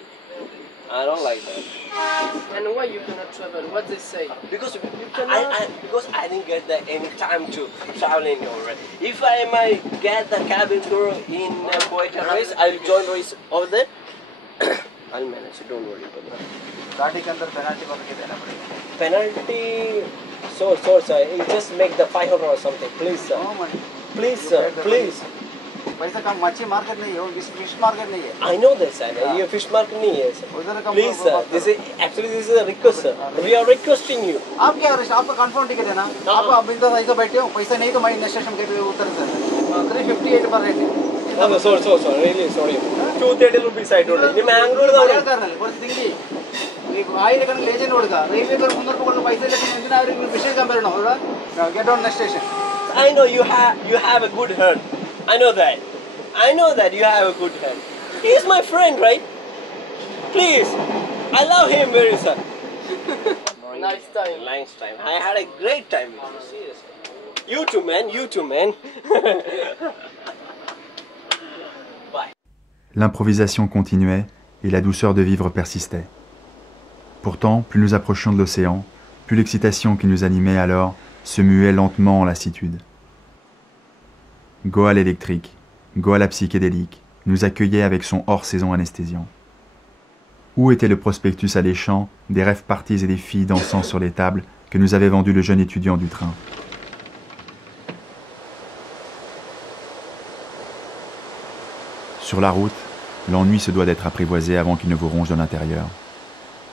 I don't like that. And why you cannot travel? What they say? Because because I didn't get any time to travel in already. If I might get the cabin crew in Kuwait Airways, I'll join race over there. I'll manage. Don't worry about that. गाड़ी के अंदर penalty बन के देना पड़ेगा. Penalty. So sir, you just make the 500 or something, please sir. Please sir, please. पैसा कम मच्छी मार्केट नहीं है, फिश मार्केट नहीं है. I know that sir. ये fish market नहीं है sir. Please sir, this is a request sir. We are requesting you. आप क्या रिश्ता? आपका कंफर्म टिकट है ना? आप अभी तो ऐसे बैठे हो, पैसा नहीं तो मैं स्टेशन के उतर सर. 358 पर रेट है. No, sorry, really sorry. 230 rupees ആയിട്ടുണ്ട്. ഇനി Mangalore I know you have a good heart. I know that you have a good heart. He is my friend, right? Please, I love him very much. Nice time. Nice time. I had a great time with you. Seriously. You too, man. You too, man. Bye. L'improvisation continuait et la douceur de vivre persistait. Pourtant, plus nous approchions de l'océan, plus l'excitation qui nous animait alors se muait lentement en lassitude. Goa l'électrique, Goa la psychédélique, nous accueillait avec son hors-saison anesthésiant. Où était le prospectus alléchant, des rêves partis et des filles dansant sur les tables que nous avait vendu le jeune étudiant du train? Sur la route, l'ennui se doit d'être apprivoisé avant qu'il ne vous ronge de l'intérieur.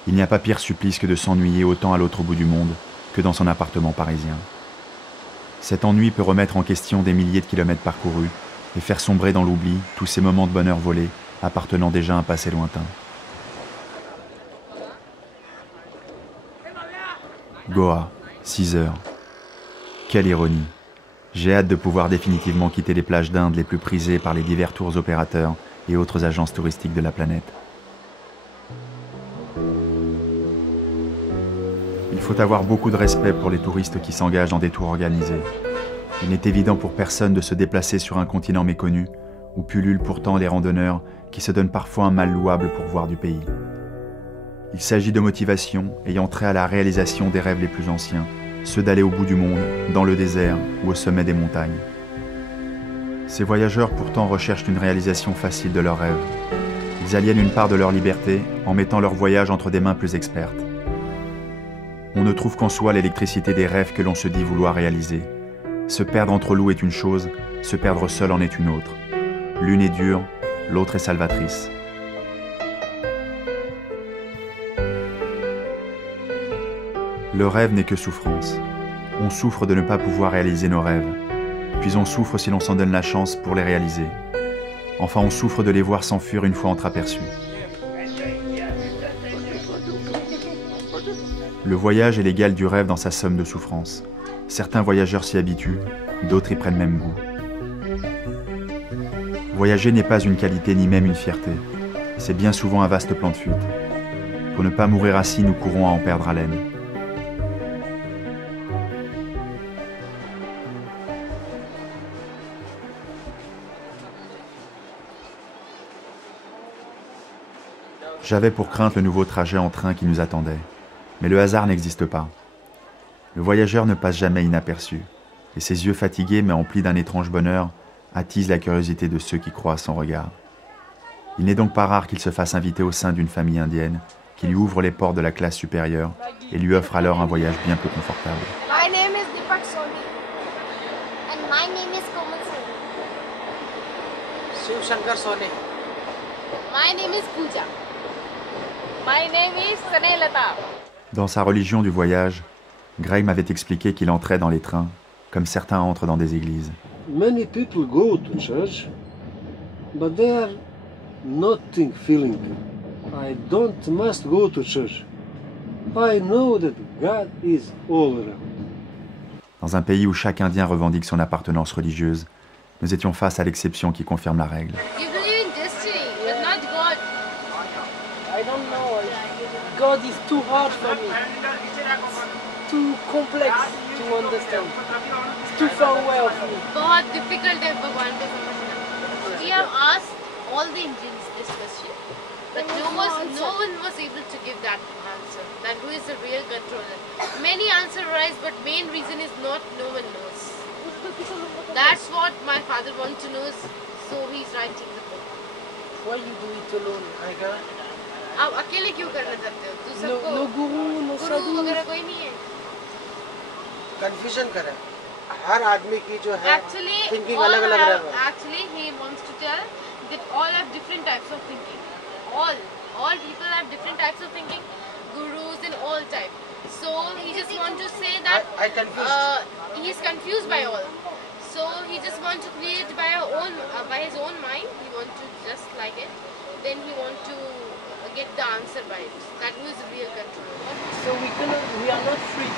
Il n'y a pas pire supplice que de s'ennuyer autant à l'autre bout du monde que dans son appartement parisien. Cet ennui peut remettre en question des milliers de kilomètres parcourus et faire sombrer dans l'oubli tous ces moments de bonheur volés appartenant déjà à un passé lointain. Goa, 6 heures. Quelle ironie. J'ai hâte de pouvoir définitivement quitter les plages d'Inde les plus prisées par les divers tours opérateurs et autres agences touristiques de la planète. Il faut avoir beaucoup de respect pour les touristes qui s'engagent dans des tours organisés. Il n'est évident pour personne de se déplacer sur un continent méconnu, où pullulent pourtant les randonneurs qui se donnent parfois un mal louable pour voir du pays. Il s'agit de motivation ayant trait à la réalisation des rêves les plus anciens, ceux d'aller au bout du monde, dans le désert ou au sommet des montagnes. Ces voyageurs pourtant recherchent une réalisation facile de leurs rêves. Ils aliènent une part de leur liberté en mettant leur voyage entre des mains plus expertes. On ne trouve qu'en soi l'électricité des rêves que l'on se dit vouloir réaliser. Se perdre entre loups est une chose, se perdre seul en est une autre. L'une est dure, l'autre est salvatrice. Le rêve n'est que souffrance. On souffre de ne pas pouvoir réaliser nos rêves. Puis on souffre si l'on s'en donne la chance pour les réaliser. Enfin, on souffre de les voir s'enfuir une fois entreaperçus. Le voyage est l'égal du rêve dans sa somme de souffrance. Certains voyageurs s'y habituent, d'autres y prennent même goût. Voyager n'est pas une qualité ni même une fierté. C'est bien souvent un vaste plan de fuite. Pour ne pas mourir assis, nous courons à en perdre haleine. J'avais pour crainte le nouveau trajet en train qui nous attendait. Mais le hasard n'existe pas. Le voyageur ne passe jamais inaperçu, et ses yeux fatigués mais emplis d'un étrange bonheur attisent la curiosité de ceux qui croisent son regard. Il n'est donc pas rare qu'il se fasse inviter au sein d'une famille indienne, qui lui ouvre les portes de la classe supérieure et lui offre alors un voyage bien plus confortable. My name is Deepak Soni. And my name is Komal Soni. Shiv Shankar Soni. My name is Pooja. My name is Sanelata. Dans sa religion du voyage, Greg m'avait expliqué qu'il entrait dans les trains, comme certains entrent dans des églises. Many people go to church, but they are nothing feeling. I don't must go to church. I know that God is all around. Dans un pays où chaque Indien revendique son appartenance religieuse, nous étions face à l'exception qui confirme la règle. You believe in destiny, but not God. I don't know. God is too hard for me. It's too complex to understand. It's too far away of me. बहुत difficult है भगवान को समझना. We have asked all the Indians this question, but no one was able to give that answer. That who is the real controller? Many answers arise, but main reason is not no one knows. That's what my father wants to know, so he's writing the book. Why you do it alone, Aika? आप अकेले क्यों करना चाहते हो? तू सबको No guru, no sadhu. वगैरह कोई नहीं है. कंफ्यूजन करे हर आदमी की जो है Actually, थिंकिंग all अलग अलग have, है actually he wants to tell that all have different types of thinking. All people have different types of thinking, gurus and all type. So he just want to say that I confused. he is confused by all. So he just want to create by his own mind. He want to just like it. then he wants to get the answer right. That who is the real controller. So we are not free.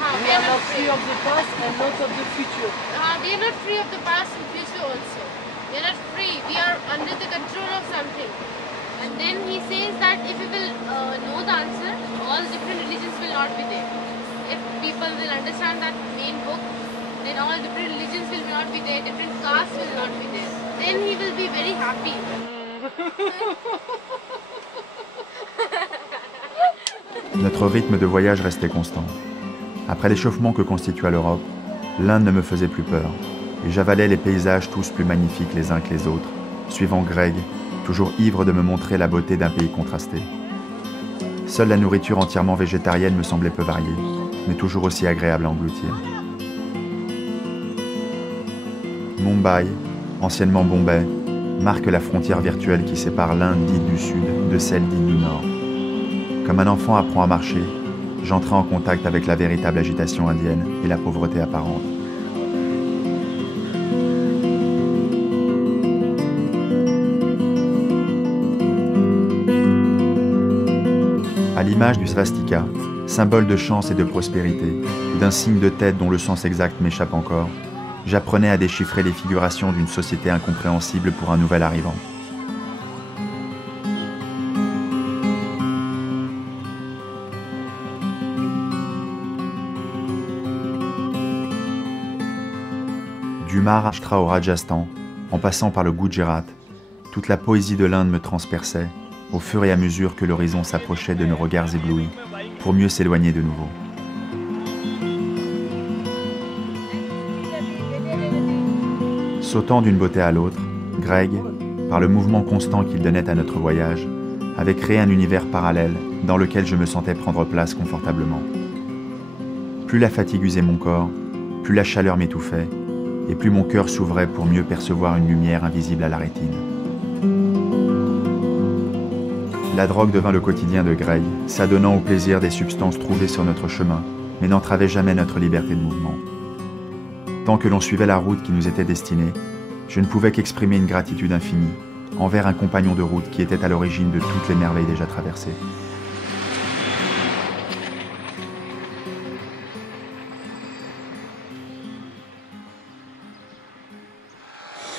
We are not free of the past and not of the future. We are not free of the past and future also. We are not free. We are under the control of something. And then he says that if we will know the answer, all different religions will not be there. If people will understand that main book, then all different religions will not be there, different castes will not be there. Then he will be very happy. Notre rythme de voyage restait constant. Après l'échauffement que constitua l'Europe, l'Inde ne me faisait plus peur, et j'avalais les paysages tous plus magnifiques les uns que les autres, suivant Greg, toujours ivre de me montrer la beauté d'un pays contrasté. Seule la nourriture entièrement végétarienne me semblait peu variée, mais toujours aussi agréable à engloutir. Mumbai, anciennement Bombay, marque la frontière virtuelle qui sépare l'Inde dite du Sud de celle dite du Nord. Comme un enfant apprend à marcher, j'entrais en contact avec la véritable agitation indienne et la pauvreté apparente. À l'image du svastika, symbole de chance et de prospérité, d'un signe de tête dont le sens exact m'échappe encore, j'apprenais à déchiffrer les figurations d'une société incompréhensible pour un nouvel arrivant. Du Maharashtra au Rajasthan, en passant par le Gujarat, toute la poésie de l'Inde me transperçait, au fur et à mesure que l'horizon s'approchait de nos regards éblouis, pour mieux s'éloigner de nouveau. Sautant d'une beauté à l'autre, Greg, par le mouvement constant qu'il donnait à notre voyage, avait créé un univers parallèle dans lequel je me sentais prendre place confortablement. Plus la fatigue usait mon corps, plus la chaleur m'étouffait, et plus mon cœur s'ouvrait pour mieux percevoir une lumière invisible à la rétine. La drogue devint le quotidien de Greg, s'adonnant au plaisir des substances trouvées sur notre chemin, mais n'entravait jamais notre liberté de mouvement. Tant que l'on suivait la route qui nous était destinée, je ne pouvais qu'exprimer une gratitude infinie envers un compagnon de route qui était à l'origine de toutes les merveilles déjà traversées.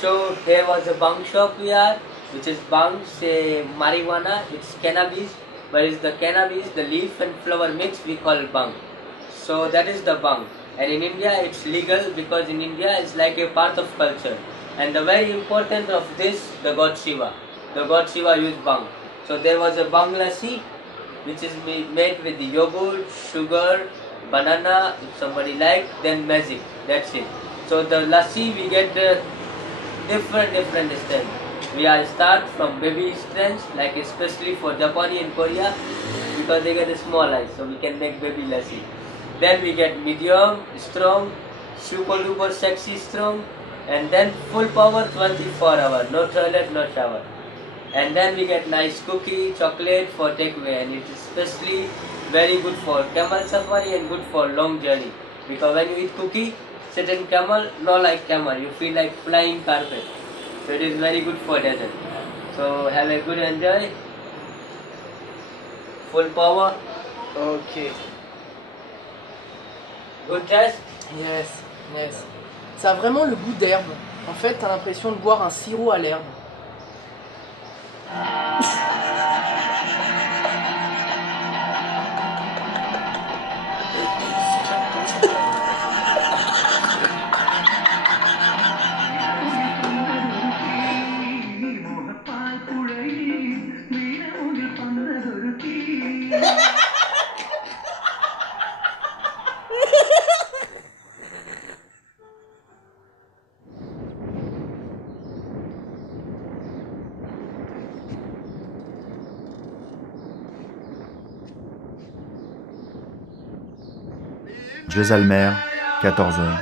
So there was a bang shop we had, which is bang, say marijuana, it's cannabis, but it's the cannabis, the leaf and flower mix, we call it bang. So that is the bang. And in India it's legal because in India it's like a part of culture. And the very important of this, the god Shiva. The god Shiva used bang. So there was a bang lassi, which is made with the yogurt, sugar, banana, if somebody like, then magic, that's it. So the lassi we get the different strength. We are start from baby strength, like especially for Japan and Korea, because they get a small eyes, so we can make baby lassi. Then we get medium, strong, super duper sexy strong, and then full power 24 hours, no toilet, no shower. And then we get nice cookie, chocolate for takeaway, and it is especially very good for camel safari and good for long journey. Because when you eat cookie, sit in camel, not like camel, you feel like flying carpet. So it is very good for desert. So have a good enjoy. Full power. Ok. Good taste? Yes, yes. Ça a vraiment le goût d'herbe. En fait, t'as l'impression de boire un sirop à l'herbe. Jaisalmer, 14 heures.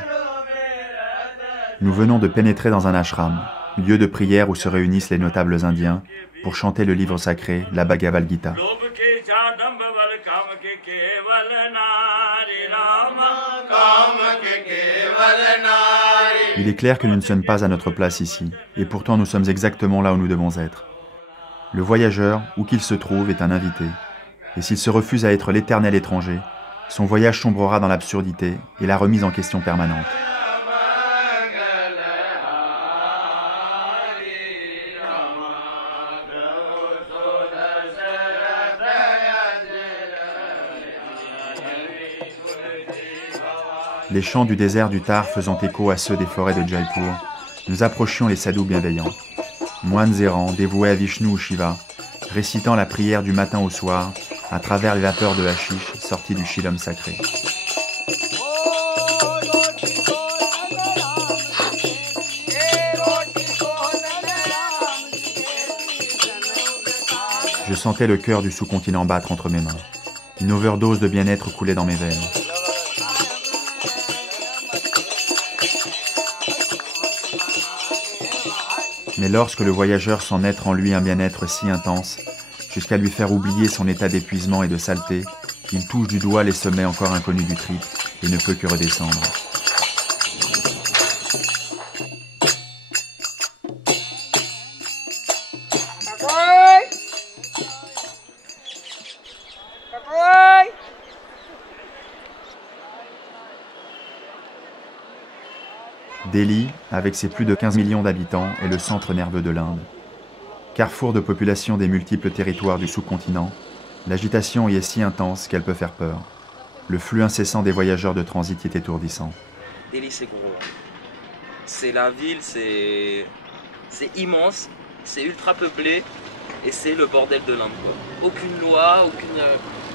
Nous venons de pénétrer dans un ashram, lieu de prière où se réunissent les notables indiens pour chanter le livre sacré, la Bhagavad Gita. Il est clair que nous ne sommes pas à notre place ici, et pourtant nous sommes exactement là où nous devons être. Le voyageur, où qu'il se trouve, est un invité, et s'il se refuse à être l'éternel étranger, son voyage sombrera dans l'absurdité et la remise en question permanente. Les chants du désert du Thar faisant écho à ceux des forêts de Jaipur, nous approchions les sadhus bienveillants, moines errants dévoués à Vishnu ou Shiva, récitant la prière du matin au soir à travers les vapeurs de hashish sorties du shilom sacré. Je sentais le cœur du sous-continent battre entre mes mains. Une overdose de bien-être coulait dans mes veines. Mais lorsque le voyageur sent naître en lui un bien-être si intense, jusqu'à lui faire oublier son état d'épuisement et de saleté, il touche du doigt les sommets encore inconnus du trip et ne peut que redescendre. Delhi, avec ses plus de 15 millions d'habitants, est le centre nerveux de l'Inde. Carrefour de population des multiples territoires du sous-continent, l'agitation y est si intense qu'elle peut faire peur. Le flux incessant des voyageurs de transit y est étourdissant. Delhi, c'est gros. C'est la ville, c'est immense, c'est ultra peuplé et c'est le bordel de l'Inde. Aucune loi,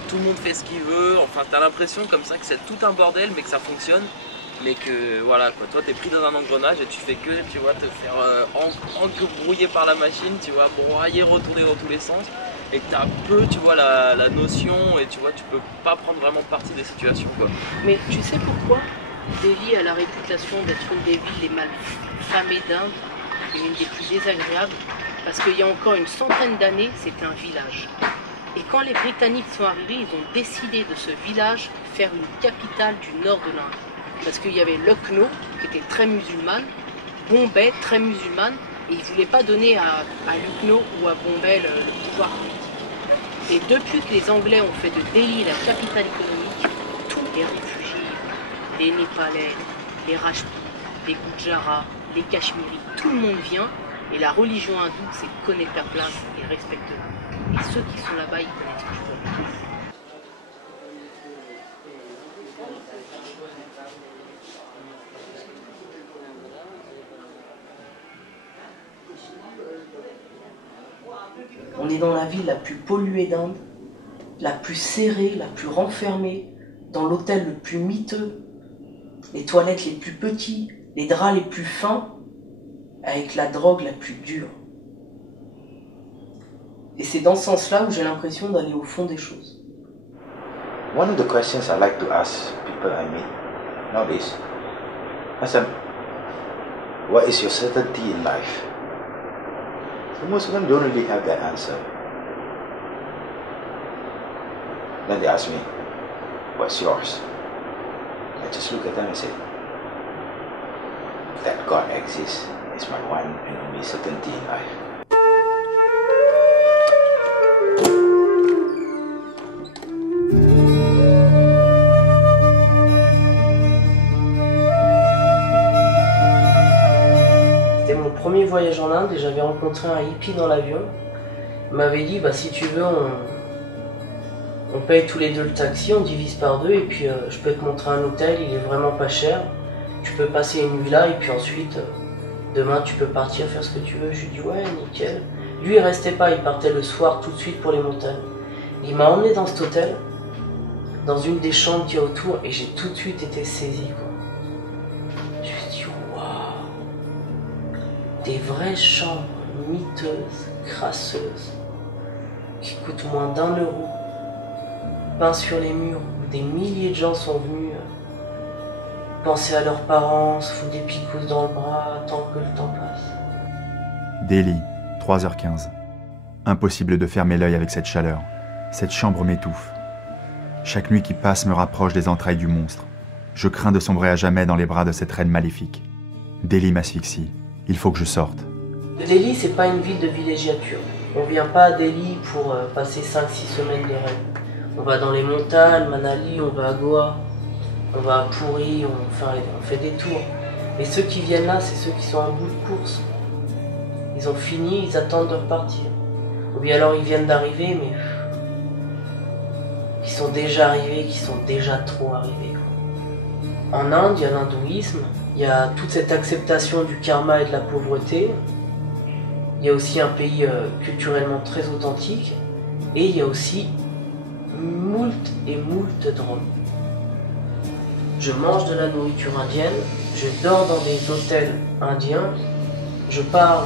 tout le monde fait ce qu'il veut. Enfin, t'as l'impression comme ça que c'est tout un bordel, mais que ça fonctionne. Mais que voilà quoi, toi t'es pris dans un engrenage et tu fais que, tu vois, te faire embrouiller par la machine, tu vois, broyer, retourner dans tous les sens, et que t'as peu, tu vois, la notion, et tu vois, tu peux pas prendre vraiment partie des situations quoi. Mais tu sais pourquoi Delhi a la réputation d'être une des villes les mal famées d'Inde et une des plus désagréables? Parce qu'il y a encore une centaine d'années, c'était un village. Et quand les Britanniques sont arrivés, ils ont décidé de ce village faire une capitale du nord de l'Inde. Parce qu'il y avait Lucknow, qui était très musulmane, Bombay, très musulmane, et ils ne voulaient pas donner à Lucknow ou à Bombay le pouvoir politique. Et depuis que les Anglais ont fait de Delhi la capitale économique, tous les réfugiés, les Népalais, les Rajputs, les Gujaras, les Cachemiris, tout le monde vient, et la religion hindoue, c'est connaître ta place et respecte-la. Et ceux qui sont là-bas, ils connaissent plus. On est dans la ville la plus polluée d'Inde, la plus serrée, la plus renfermée, dans l'hôtel le plus miteux, les toilettes les plus petites, les draps les plus fins, avec la drogue la plus dure. Et c'est dans ce sens-là où j'ai l'impression d'aller au fond des choses. One of the questions I like to ask people I meet nowadays, Hassan, what is your certainty in life? So most of them don't really have that answer. Then they ask me, what's yours? I just look at them and say, that God exists is my one and only certainty in life. C'était mon premier voyage en Inde et j'avais rencontré un hippie dans l'avion. Il m'avait dit, bah, si tu veux, on paye tous les deux le taxi, on divise par deux et puis je peux te montrer un hôtel, il est vraiment pas cher. Tu peux passer une nuit là et puis ensuite, demain tu peux partir faire ce que tu veux. Je lui ai dit ouais, nickel. Lui il restait pas, il partait le soir tout de suite pour les montagnes. Il m'a emmené dans cet hôtel, dans une des chambres qu'il y a autour et j'ai tout de suite été saisi quoi. Je me suis dit waouh, des vraies chambres miteuses, crasseuses, qui coûtent moins d'1 €, peints sur les murs où des milliers de gens sont venus penser à leurs parents, se foutre des picousses dans le bras, tant que le temps passe. Delhi, 3h15. Impossible de fermer l'œil avec cette chaleur. Cette chambre m'étouffe. Chaque nuit qui passe me rapproche des entrailles du monstre. Je crains de sombrer à jamais dans les bras de cette reine maléfique. Delhi m'asphyxie. Il faut que je sorte. Delhi, c'est pas une ville de villégiature. On vient pas à Delhi pour passer 5-6 semaines de rêve. On va dans les montagnes, Manali, on va à Goa, on va à Puri, on fait des tours. Et ceux qui viennent là, c'est ceux qui sont en bout de course. Ils ont fini, ils attendent de repartir. Ou bien alors ils viennent d'arriver, mais qui sont déjà arrivés, qui sont déjà trop arrivés. Quoi. En Inde, il y a l'hindouisme, il y a toute cette acceptation du karma et de la pauvreté. Il y a aussi un pays culturellement très authentique. Et il y a aussi moult et moult drogues. Je mange de la nourriture indienne, je dors dans des hôtels indiens, je parle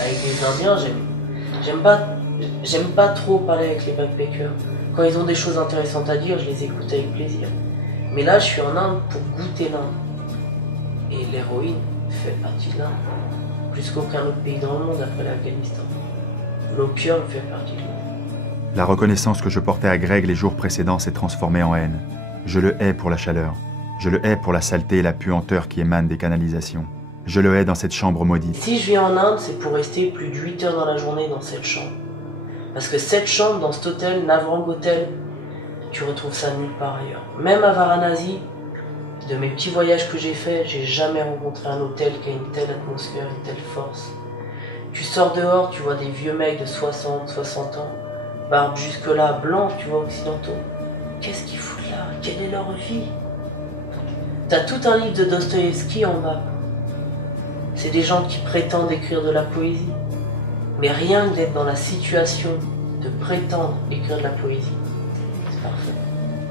avec des Indiens, j'aime pas trop parler avec les backpackers. Quand ils ont des choses intéressantes à dire, je les écoute avec plaisir. Mais là, je suis en Inde pour goûter l'Inde. Et l'héroïne fait partie de l'Inde, plus qu'aucun autre pays dans le monde après l'Afghanistan. L'opium fait partie de l'Inde. La reconnaissance que je portais à Greg les jours précédents s'est transformée en haine. Je le hais pour la chaleur. Je le hais pour la saleté et la puanteur qui émanent des canalisations. Je le hais dans cette chambre maudite. Si je viens en Inde, c'est pour rester plus de 8 heures dans la journée dans cette chambre. Parce que cette chambre, dans cet hôtel, Navrang Hotel, tu retrouves ça nulle part ailleurs. Même à Varanasi, de mes petits voyages que j'ai faits, j'ai jamais rencontré un hôtel qui a une telle atmosphère, une telle force. Tu sors dehors, tu vois des vieux mecs de 60, 60 ans, barbe jusque-là, blancs, tu vois, occidentaux. Qu'est-ce qu'ils foutent là? Quelle est leur vie? T'as tout un livre de Dostoïevski en bas. C'est des gens qui prétendent écrire de la poésie. Mais rien que d'être dans la situation de prétendre écrire de la poésie, c'est parfait.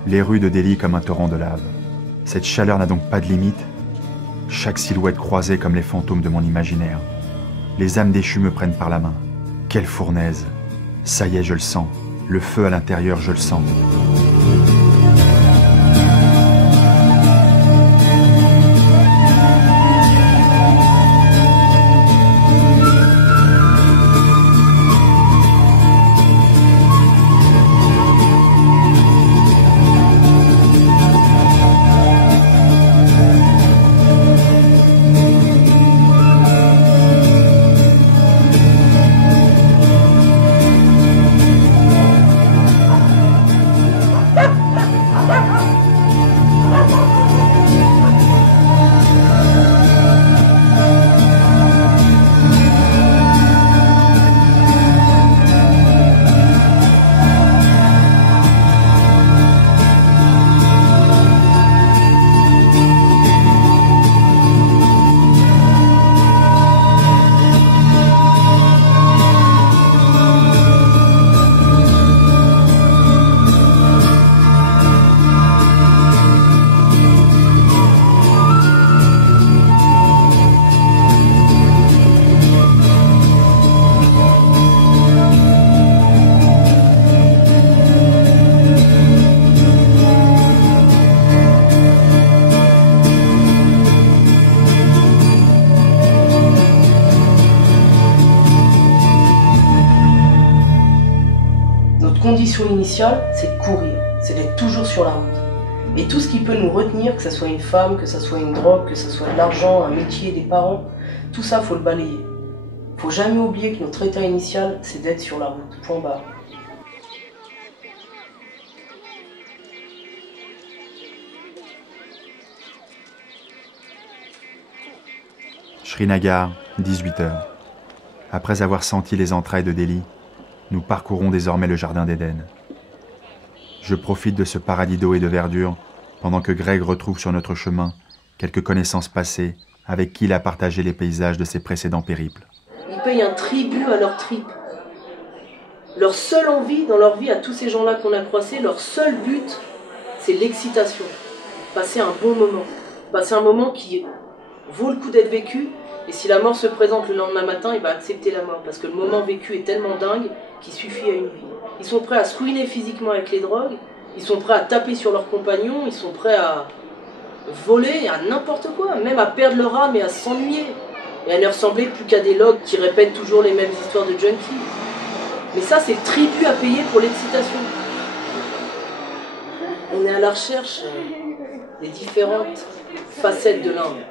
Les rues de Delhi comme un torrent de lave. Cette chaleur n'a donc pas de limite. Chaque silhouette croisée comme les fantômes de mon imaginaire. Les âmes déchues me prennent par la main. Quelle fournaise! Ça y est, je le sens. Le feu à l'intérieur, je le sens. Condition initiale, c'est de courir, c'est d'être toujours sur la route. Et tout ce qui peut nous retenir, que ce soit une femme, que ce soit une drogue, que ce soit de l'argent, un métier, des parents, tout ça, faut le balayer. Faut jamais oublier que notre état initial, c'est d'être sur la route, point barre. Srinagar, 18h. Après avoir senti les entrailles de Delhi, nous parcourons désormais le jardin d'Éden. Je profite de ce paradis d'eau et de verdure pendant que Greg retrouve sur notre chemin quelques connaissances passées avec qui il a partagé les paysages de ses précédents périples. Ils payent un tribut à leur trip. Leur seule envie dans leur vie, à tous ces gens-là qu'on a croisés, leur seul but, c'est l'excitation. Passer un bon moment. Passer un moment qui vaut le coup d'être vécu. Et si la mort se présente le lendemain matin, il va accepter la mort. Parce que le moment vécu est tellement dingue qu'il suffit à une vie. Ils sont prêts à se ruiner physiquement avec les drogues. Ils sont prêts à taper sur leurs compagnons. Ils sont prêts à voler, à n'importe quoi. Même à perdre leur âme et à s'ennuyer. Et à ne ressembler plus qu'à des logs qui répètent toujours les mêmes histoires de junkies. Mais ça, c'est le tribut à payer pour l'excitation. On est à la recherche des différentes facettes de l'Inde.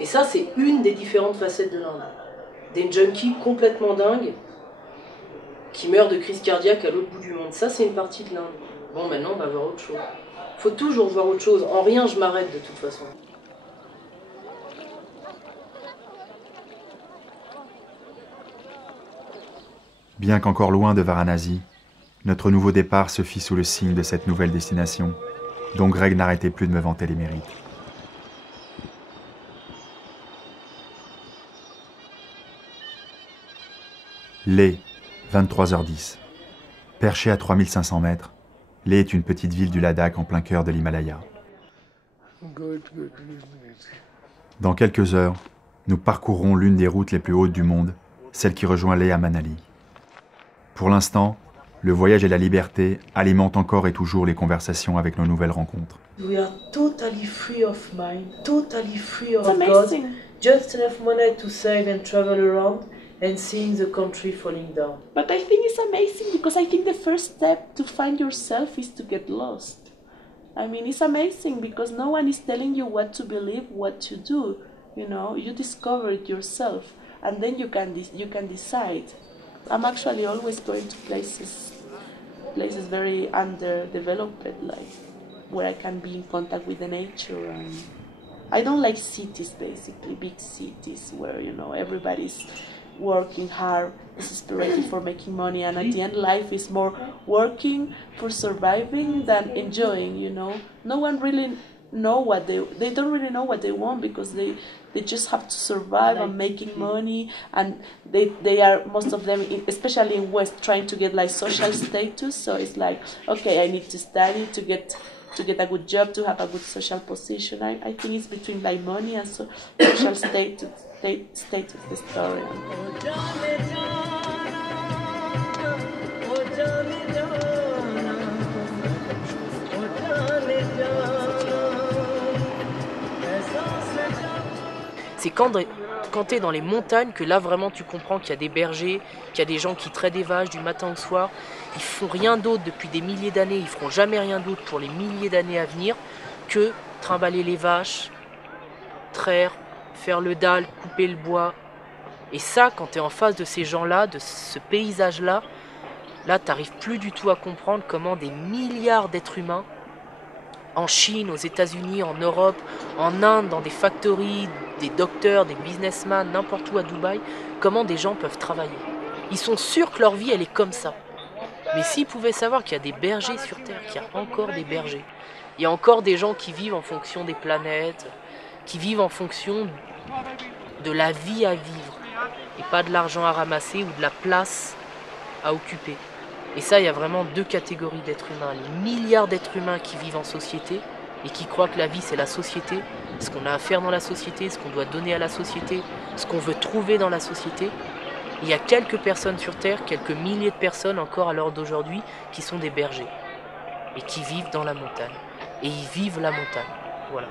Et ça, c'est une des différentes facettes de l'Inde. Des junkies complètement dingues qui meurt de crise cardiaque à l'autre bout du monde. Ça, c'est une partie de l'Inde. Bon, maintenant, on va voir autre chose. Faut toujours voir autre chose. En rien, je m'arrête de toute façon. Bien qu'encore loin de Varanasi, notre nouveau départ se fit sous le signe de cette nouvelle destination, dont Greg n'arrêtait plus de me vanter les mérites. Leh, 23h10. Perché à 3500 mètres, Leh est une petite ville du Ladakh en plein cœur de l'Himalaya. Dans quelques heures, nous parcourrons l'une des routes les plus hautes du monde, celle qui rejoint Leh à Manali. Pour l'instant, le voyage et la liberté alimentent encore et toujours les conversations avec nos nouvelles rencontres. We are totally free of mind, totally free of It's God. amazing. Just enough money to save and travel around and seeing the country falling down. But I think it's amazing because I think the first step to find yourself is to get lost. I mean, it's amazing because no one is telling you what to believe, what to do. You know, you discover it yourself, and then you can decide. I'm actually always going to places very underdeveloped, like where I can be in contact with the nature. And I don't like cities, basically, big cities where, you know, everybody's working hard, desperately for making money, and at the end life is more working for surviving than enjoying, you know. No one really know what they don't really know what they want because they just have to survive and making money, and they are, most of them, especially in West, trying to get like social status. So it's like, okay, I need to study to get a good job, to have a good social position. I think it's between like money and social status the story. C'est quand tu es dans les montagnes que là vraiment tu comprends qu'il y a des bergers, qu'il y a des gens qui traitent des vaches du matin au soir. Ils font rien d'autre depuis des milliers d'années, ils feront jamais rien d'autre pour les milliers d'années à venir que trimballer les vaches, traire, faire le dalle, couper le bois. Et ça, quand tu es en face de ces gens-là, de ce paysage-là, là tu n'arrives plus du tout à comprendre comment des milliards d'êtres humains, en Chine, aux États-Unis, en Europe, en Inde, dans des factories, des docteurs, des businessmen, n'importe où à Dubaï, comment des gens peuvent travailler. Ils sont sûrs que leur vie, elle est comme ça. Mais s'ils pouvaient savoir qu'il y a des bergers sur Terre, qu'il y a encore des bergers, il y a encore des gens qui vivent en fonction des planètes, qui vivent en fonction de la vie à vivre, et pas de l'argent à ramasser ou de la place à occuper. Et ça, il y a vraiment deux catégories d'êtres humains. Les milliards d'êtres humains qui vivent en société et qui croient que la vie, c'est la société, ce qu'on a à faire dans la société, ce qu'on doit donner à la société, ce qu'on veut trouver dans la société. Et il y a quelques personnes sur Terre, quelques milliers de personnes encore à l'heure d'aujourd'hui, qui sont des bergers et qui vivent dans la montagne. Et ils vivent la montagne. Voilà.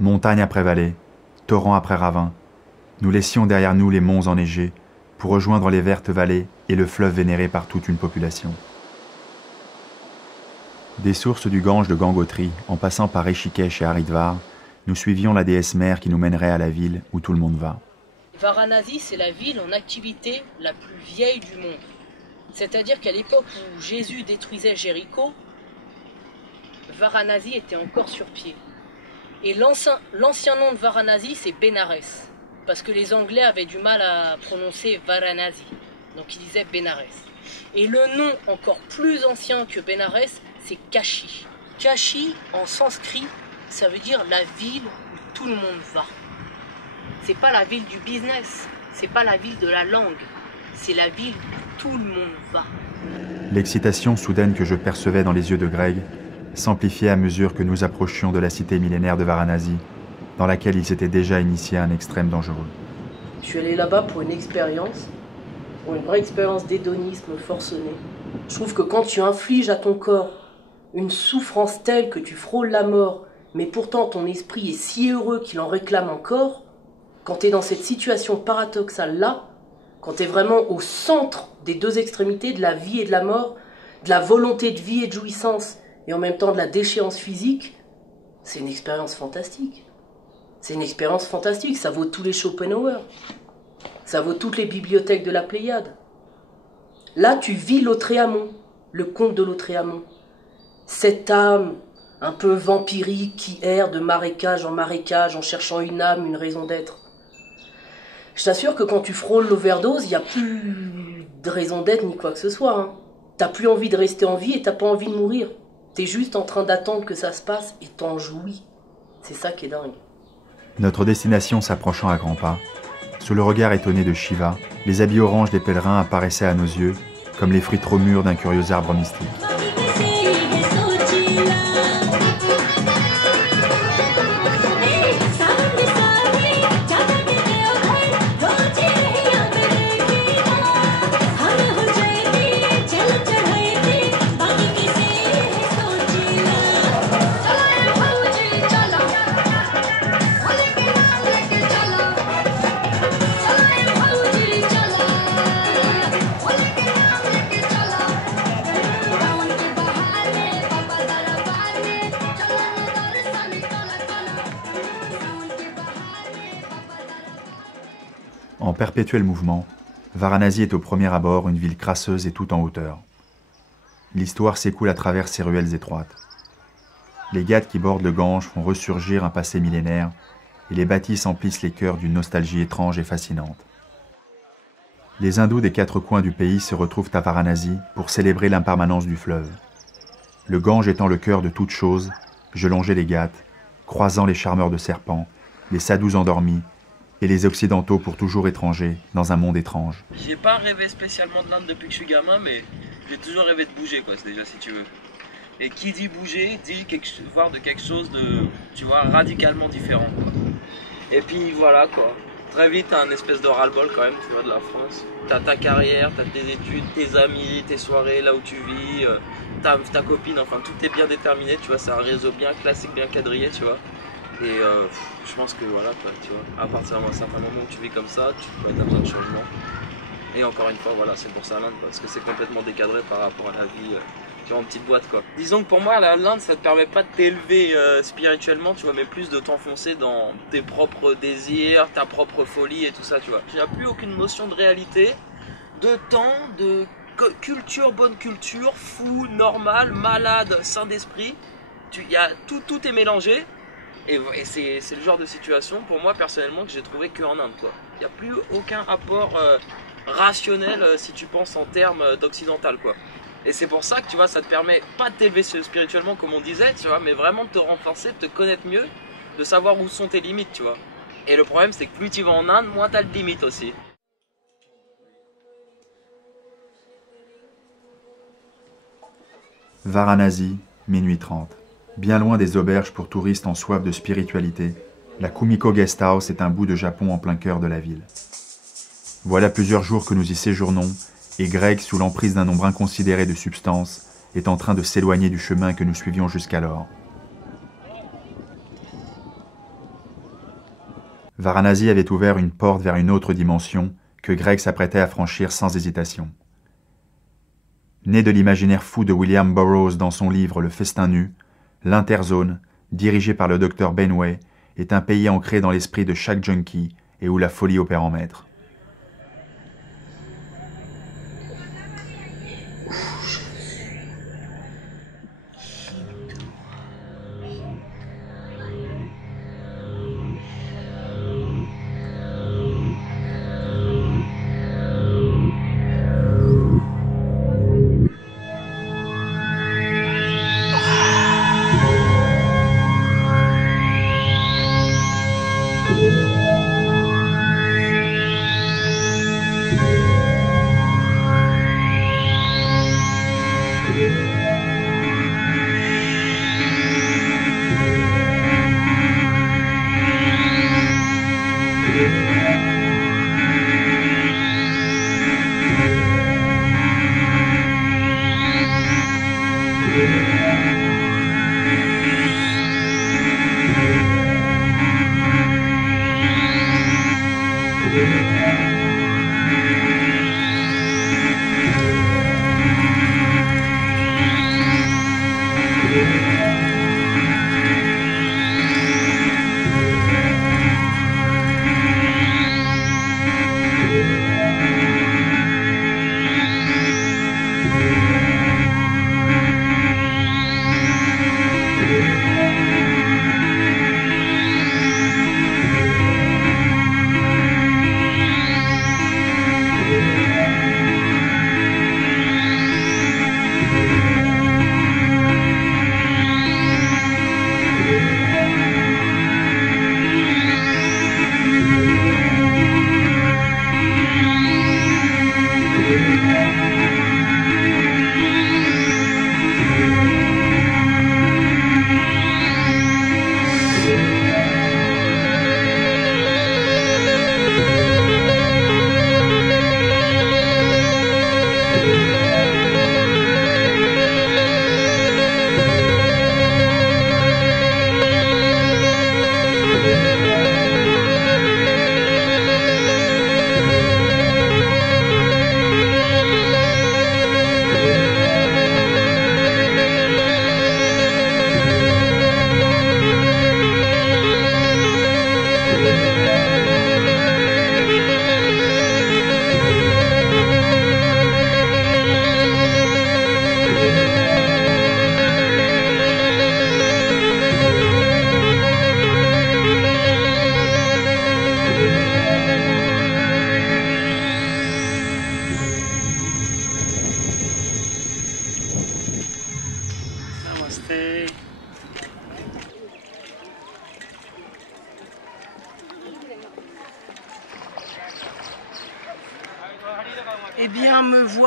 Montagne après vallée, torrent après ravin, nous laissions derrière nous les monts enneigés pour rejoindre les vertes vallées et le fleuve vénéré par toute une population. Des sources du Gange de Gangotri, en passant par Rishikesh et Haridwar, nous suivions la déesse mère qui nous mènerait à la ville où tout le monde va. Varanasi, c'est la ville en activité la plus vieille du monde. C'est-à-dire qu'à l'époque où Jésus détruisait Jéricho, Varanasi était encore sur pied. Et l'ancien nom de Varanasi, c'est Bénarès, parce que les Anglais avaient du mal à prononcer Varanasi, donc ils disaient Bénarès. Et le nom encore plus ancien que Bénarès, c'est Kashi. Kashi, en sanskrit, ça veut dire la ville où tout le monde va. C'est pas la ville du business, c'est pas la ville de la langue, c'est la ville où tout le monde va. L'excitation soudaine que je percevais dans les yeux de Greg s'amplifiait à mesure que nous approchions de la cité millénaire de Varanasi, dans laquelle il s'était déjà initié à un extrême dangereux. Je suis allé là-bas pour une expérience, pour une vraie expérience d'hédonisme forcené. Je trouve que quand tu infliges à ton corps une souffrance telle que tu frôles la mort, mais pourtant ton esprit est si heureux qu'il en réclame encore, quand tu es dans cette situation paradoxale-là, quand tu es vraiment au centre des deux extrémités de la vie et de la mort, de la volonté de vie et de jouissance, et en même temps de la déchéance physique, c'est une expérience fantastique. C'est une expérience fantastique, ça vaut tous les Schopenhauer. Ça vaut toutes les bibliothèques de la Pléiade. Là, tu vis Lautréamont, le conte de Lautréamont. Cette âme un peu vampirique qui erre de marécage en cherchant une âme, une raison d'être. Je t'assure que quand tu frôles l'overdose, il n'y a plus de raison d'être ni quoi que ce soit. Hein. T'as plus envie de rester en vie et t'as pas envie de mourir. T'es juste en train d'attendre que ça se passe et t'en jouis. C'est ça qui est dingue. Notre destination s'approchant à grands pas, sous le regard étonné de Shiva, les habits oranges des pèlerins apparaissaient à nos yeux comme les fruits trop mûrs d'un curieux arbre mystique. En perpétuel mouvement, Varanasi est au premier abord une ville crasseuse et tout en hauteur. L'histoire s'écoule à travers ses ruelles étroites. Les Ghats qui bordent le Gange font ressurgir un passé millénaire et les bâtisses emplissent les cœurs d'une nostalgie étrange et fascinante. Les hindous des quatre coins du pays se retrouvent à Varanasi pour célébrer l'impermanence du fleuve. Le Gange étant le cœur de toute chose, je longeais les Ghats, croisant les charmeurs de serpents, les sadhus endormis, et les occidentaux pour toujours étrangers dans un monde étrange. J'ai pas rêvé spécialement de l'Inde depuis que je suis gamin, mais j'ai toujours rêvé de bouger, quoi, c'est déjà si tu veux. Et qui dit bouger, dit voir de quelque chose de, tu vois, radicalement différent, quoi. Et puis voilà, quoi. Très vite, t'as un espèce de ras-le-bol quand même, tu vois, de la France. T'as ta carrière, t'as tes études, tes amis, tes soirées, là où tu vis, ta copine, enfin tout est bien déterminé, tu vois, c'est un réseau bien classique, bien quadrillé, tu vois. Et je pense que voilà, quoi, tu vois, à partir d'un certain moment où tu vis comme ça, tu as besoin de changement. Et encore une fois, voilà, c'est pour ça l'Inde, parce que c'est complètement décadré par rapport à la vie, tu vois, en petite boîte, quoi. Disons que pour moi, l'Inde, ça te permet pas de t'élever spirituellement, tu vois, mais plus de t'enfoncer dans tes propres désirs, ta propre folie et tout ça, tu vois. Tu n'as plus aucune notion de réalité, de temps, de culture, bonne culture, fou, normal, malade, sain d'esprit. Tout est mélangé. Et c'est le genre de situation, pour moi, personnellement, que j'ai trouvé qu'en Inde, quoi. Il n'y a plus aucun rapport rationnel, si tu penses en termes d'occidental, quoi. Et c'est pour ça que, tu vois, ça te permet pas de t'élever spirituellement, comme on disait, tu vois, mais vraiment de te renforcer, de te connaître mieux, de savoir où sont tes limites, tu vois. Et le problème, c'est que plus tu vas en Inde, moins t'as de limites aussi. Varanasi, minuit 30. Bien loin des auberges pour touristes en soif de spiritualité, la Kumiko Guest House est un bout de Japon en plein cœur de la ville. Voilà plusieurs jours que nous y séjournons, et Greg, sous l'emprise d'un nombre inconsidéré de substances, est en train de s'éloigner du chemin que nous suivions jusqu'alors. Varanasi avait ouvert une porte vers une autre dimension que Greg s'apprêtait à franchir sans hésitation. Né de l'imaginaire fou de William Burroughs dans son livre Le Festin nu, l'Interzone, dirigé par le Dr Benway, est un pays ancré dans l'esprit de chaque junkie et où la folie opère en maître.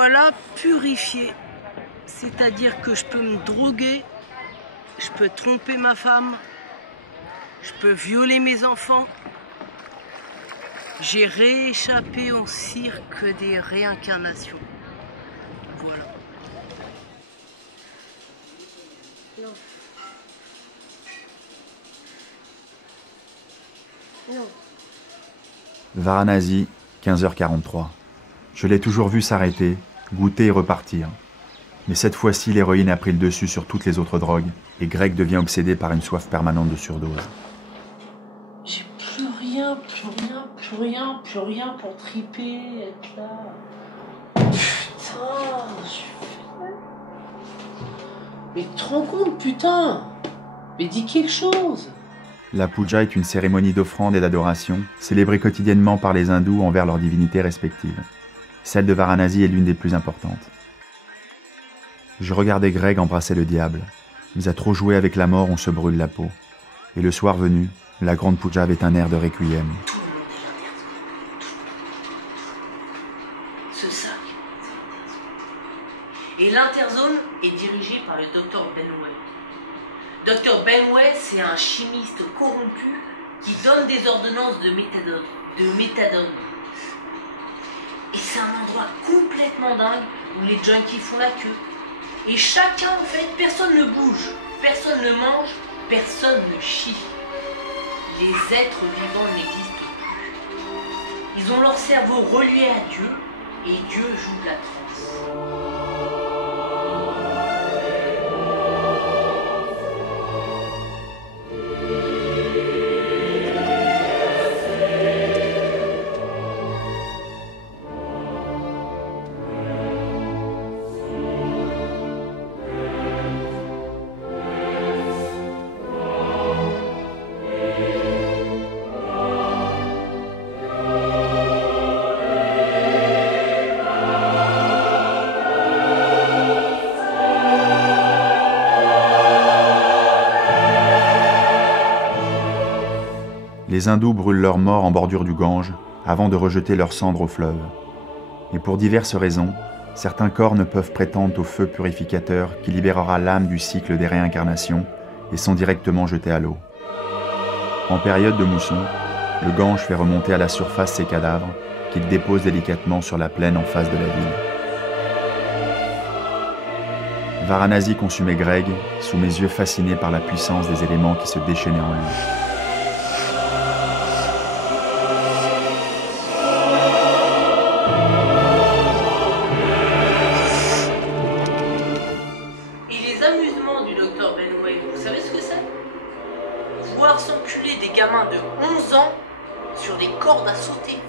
voilà purifié. C'est-à-dire que je peux me droguer, je peux tromper ma femme, je peux violer mes enfants. J'ai rééchappé au cirque des réincarnations. Voilà. Non. Non. Varanasi, 15h43. Je l'ai toujours vu s'arrêter, goûter et repartir. Mais cette fois-ci, l'héroïne a pris le dessus sur toutes les autres drogues, et Greg devient obsédé par une soif permanente de surdose. J'ai plus rien pour triper, être là. Putain, mais tu te rends compte, putain? Mais dis quelque chose. La puja est une cérémonie d'offrande et d'adoration, célébrée quotidiennement par les hindous envers leurs divinités respectives. Celle de Varanasi est l'une des plus importantes. Je regardais Greg embrasser le diable, mais à trop jouer avec la mort, on se brûle la peau. Et le soir venu, la grande puja avait un air de requiem. Ce sac. Et l'interzone est dirigée par le Dr Benway. Dr Benway, c'est un chimiste corrompu qui donne des ordonnances de méthadone. Et c'est un endroit complètement dingue où les junkies font la queue. Et chacun, en fait, personne ne bouge, personne ne mange, personne ne chie. Les êtres vivants n'existent plus. Ils ont leur cerveau relié à Dieu, et Dieu joue de la trance. Les hindous brûlent leurs morts en bordure du Gange avant de rejeter leurs cendres au fleuve. Et pour diverses raisons, certains corps ne peuvent prétendre au feu purificateur qui libérera l'âme du cycle des réincarnations et sont directement jetés à l'eau. En période de mousson, le Gange fait remonter à la surface ses cadavres qu'il dépose délicatement sur la plaine en face de la ville. Varanasi consumait Greg sous mes yeux fascinés par la puissance des éléments qui se déchaînaient en lui. Voir s'enculer des gamins de 11 ans sur des cordes à sauter.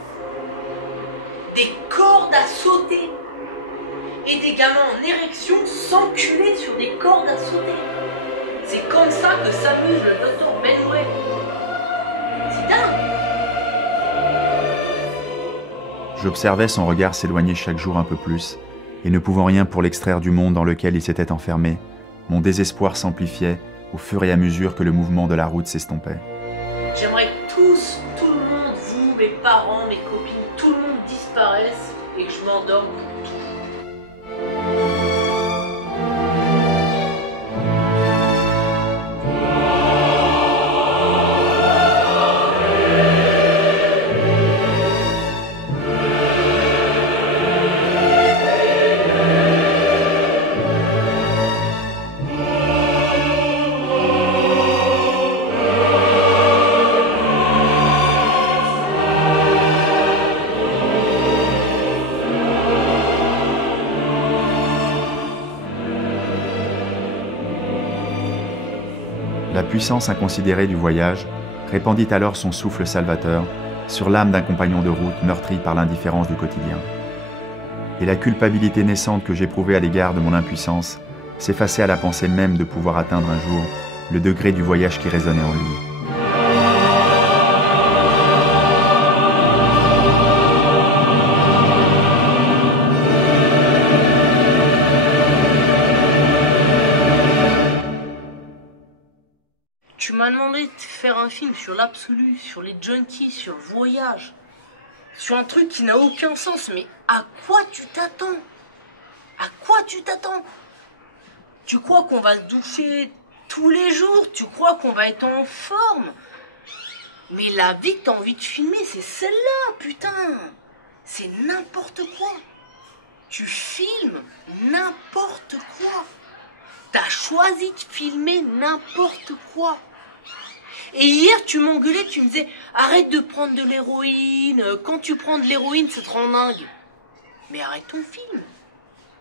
Des cordes à sauter. Et des gamins en érection s'enculer sur des cordes à sauter. C'est comme ça que s'amuse le Dr Benway. C'est dingue. J'observais son regard s'éloigner chaque jour un peu plus, et ne pouvant rien pour l'extraire du monde dans lequel il s'était enfermé, mon désespoir s'amplifiait au fur et à mesure que le mouvement de la route s'estompait. J'aimerais que tous, tout le monde, vous, mes parents, mes copines, tout le monde disparaisse et que je m'endorme pour tout. La puissance inconsidérée du voyage répandit alors son souffle salvateur sur l'âme d'un compagnon de route meurtri par l'indifférence du quotidien. Et la culpabilité naissante que j'éprouvais à l'égard de mon impuissance s'effaçait à la pensée même de pouvoir atteindre un jour le degré du voyage qui résonnait en lui. Tu m'as demandé de faire un film sur l'absolu, sur les junkies, sur le voyage. Sur un truc qui n'a aucun sens, mais à quoi tu t'attends? quoi tu t'attends? Tu crois qu'on va se doucher tous les jours? Tu crois qu'on va être en forme? Mais la vie que t'as envie de filmer, c'est celle-là, putain. C'est n'importe quoi. Tu filmes n'importe quoi. T'as choisi de filmer n'importe quoi. Et hier, tu m'engueulais, tu me disais, arrête de prendre de l'héroïne. Quand tu prends de l'héroïne, ça te rend dingue. Mais arrête ton film.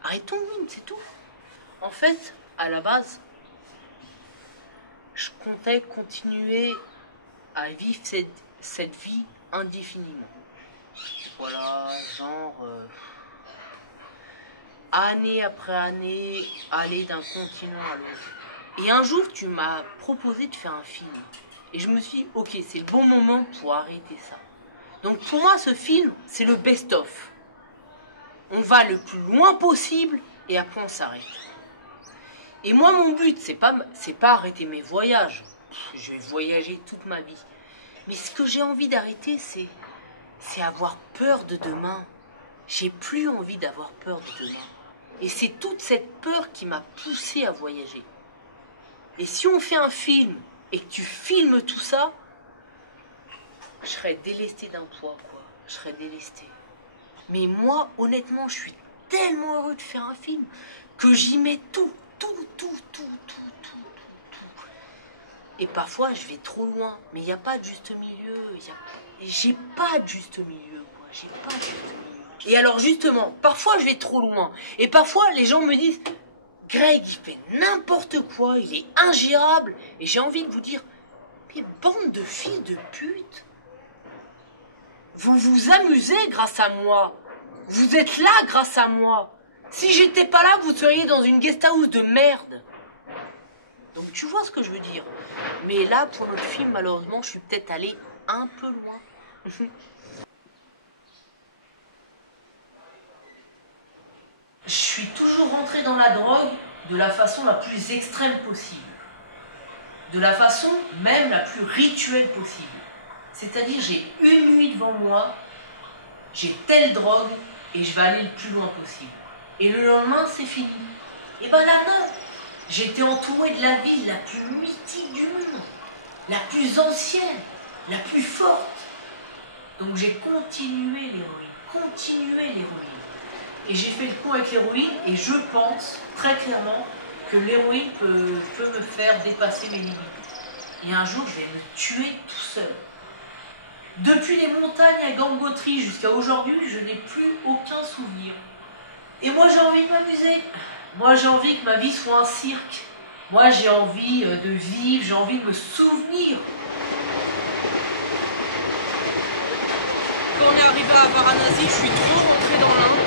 Arrête ton film, c'est tout. En fait, à la base, je comptais continuer à vivre cette vie indéfiniment. Voilà, genre, année après année, aller d'un continent à l'autre. Et un jour, tu m'as proposé de faire un film. Et je me suis dit, ok, c'est le bon moment pour arrêter ça. Donc pour moi, ce film, c'est le best-of. On va le plus loin possible et après on s'arrête. Et moi, mon but, c'est pas arrêter mes voyages. Je vais voyager toute ma vie. Mais ce que j'ai envie d'arrêter, c'est avoir peur de demain. J'ai plus envie d'avoir peur de demain. Et c'est toute cette peur qui m'a poussé à voyager. Et si on fait un film et que tu filmes tout ça, je serais délesté d'un poids, quoi. Je serais délesté. Mais moi, honnêtement, je suis tellement heureux de faire un film que j'y mets tout. Et parfois, je vais trop loin. Mais il n'y a pas de juste milieu. J'ai pas de juste milieu, quoi. J'ai pas de juste milieu. Et alors, justement, parfois, je vais trop loin. Et parfois, les gens me disent, Greg, il fait n'importe quoi. Il est ingérable. Et j'ai envie de vous dire, mais bande de fils de pute. Vous vous amusez grâce à moi. Vous êtes là grâce à moi. Si j'étais pas là, vous seriez dans une guest house de merde. Donc tu vois ce que je veux dire. Mais là, pour notre film, malheureusement, je suis peut-être allé un peu loin. Je suis toujours rentré dans la drogue de la façon la plus extrême possible. De la façon même la plus rituelle possible. C'est-à-dire, j'ai une nuit devant moi, j'ai telle drogue et je vais aller le plus loin possible. Et le lendemain, c'est fini. Et ben là, non. J'étais entouré de la ville la plus mythique du monde, la plus ancienne, la plus forte. Donc j'ai continué l'héroïne. Et j'ai fait le con avec l'héroïne et je pense très clairement que l'héroïne peut me faire dépasser mes limites. Et un jour, je vais me tuer tout seul. Depuis les montagnes à Gangotri jusqu'à aujourd'hui, je n'ai plus aucun souvenir. Et moi, j'ai envie de m'amuser. Moi, j'ai envie que ma vie soit un cirque. Moi, j'ai envie de vivre, j'ai envie de me souvenir. Quand on est arrivé à Varanasi, je suis trop rentré dans l'Inde.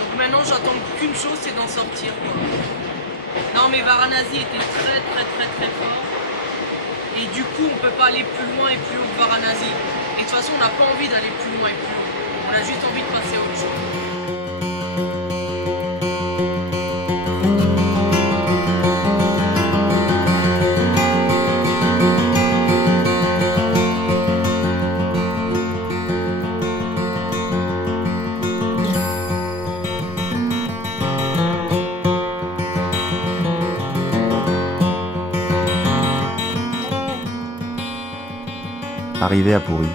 Donc maintenant, j'attends qu'une chose, c'est d'en sortir, quoi. Non, mais Varanasi était très fort. Et du coup, on ne peut pas aller plus loin et plus haut que Varanasi. Et de toute façon, on n'a pas envie d'aller plus loin et plus haut. On a juste envie de passer à autre chose. Arrivé à Puri,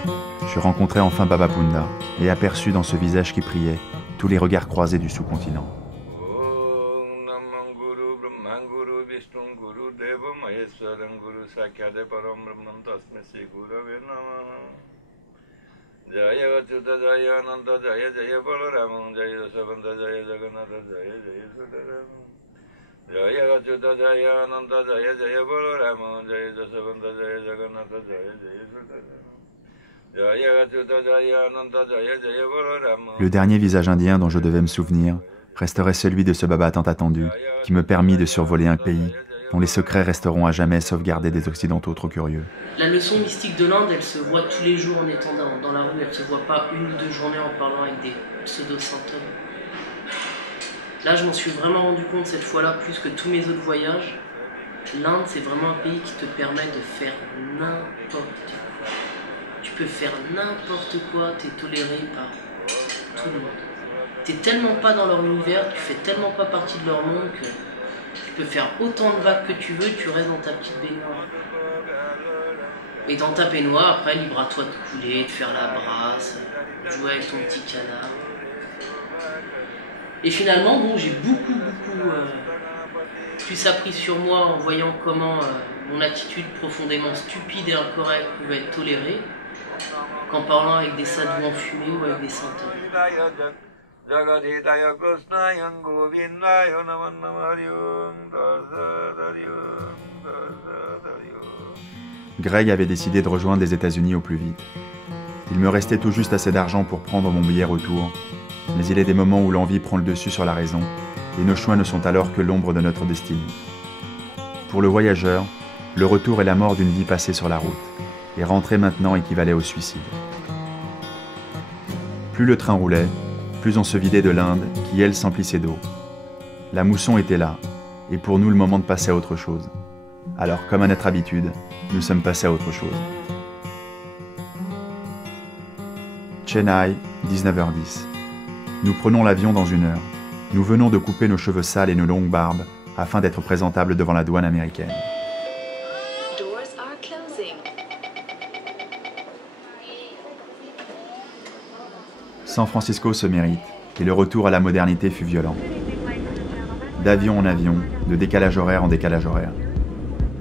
je rencontrai enfin Baba Punda et aperçus dans ce visage qui priait tous les regards croisés du sous-continent. Le dernier visage indien dont je devais me souvenir resterait celui de ce Baba tant attendu, qui me permit de survoler un pays dont les secrets resteront à jamais sauvegardés des Occidentaux trop curieux. La leçon mystique de l'Inde, elle se voit tous les jours en étant dans la rue, elle ne se voit pas une ou deux journées en parlant avec des pseudo-saint hommes. Là, je m'en suis vraiment rendu compte cette fois-là, plus que tous mes autres voyages. L'Inde, c'est vraiment un pays qui te permet de faire n'importe quoi. Tu peux faire n'importe quoi, t'es toléré par tout le monde. t'es tellement pas dans leur univers, tu fais tellement pas partie de leur monde que tu peux faire autant de vagues que tu veux, tu restes dans ta petite baignoire. Et dans ta baignoire, après, libre à toi de couler, de faire la brasse, de jouer avec ton petit canard. Et finalement, bon, j'ai beaucoup plus appris sur moi en voyant comment mon attitude profondément stupide et incorrecte pouvait être tolérée qu'en parlant avec des sadhus enfumés ou avec des santons. Greg avait décidé de rejoindre les États-Unis au plus vite. Il me restait tout juste assez d'argent pour prendre mon billet retour, mais il est des moments où l'envie prend le dessus sur la raison, et nos choix ne sont alors que l'ombre de notre destinée. Pour le voyageur, le retour est la mort d'une vie passée sur la route, et rentrer maintenant équivalait au suicide. Plus le train roulait, plus on se vidait de l'Inde, qui elle s'emplissait d'eau. La mousson était là, et pour nous le moment de passer à autre chose. Alors, comme à notre habitude, nous sommes passés à autre chose. Chennai, 19h10. Nous prenons l'avion dans 1 heure. Nous venons de couper nos cheveux sales et nos longues barbes afin d'être présentables devant la douane américaine. San Francisco se mérite, et le retour à la modernité fut violent. D'avion en avion, de décalage horaire en décalage horaire.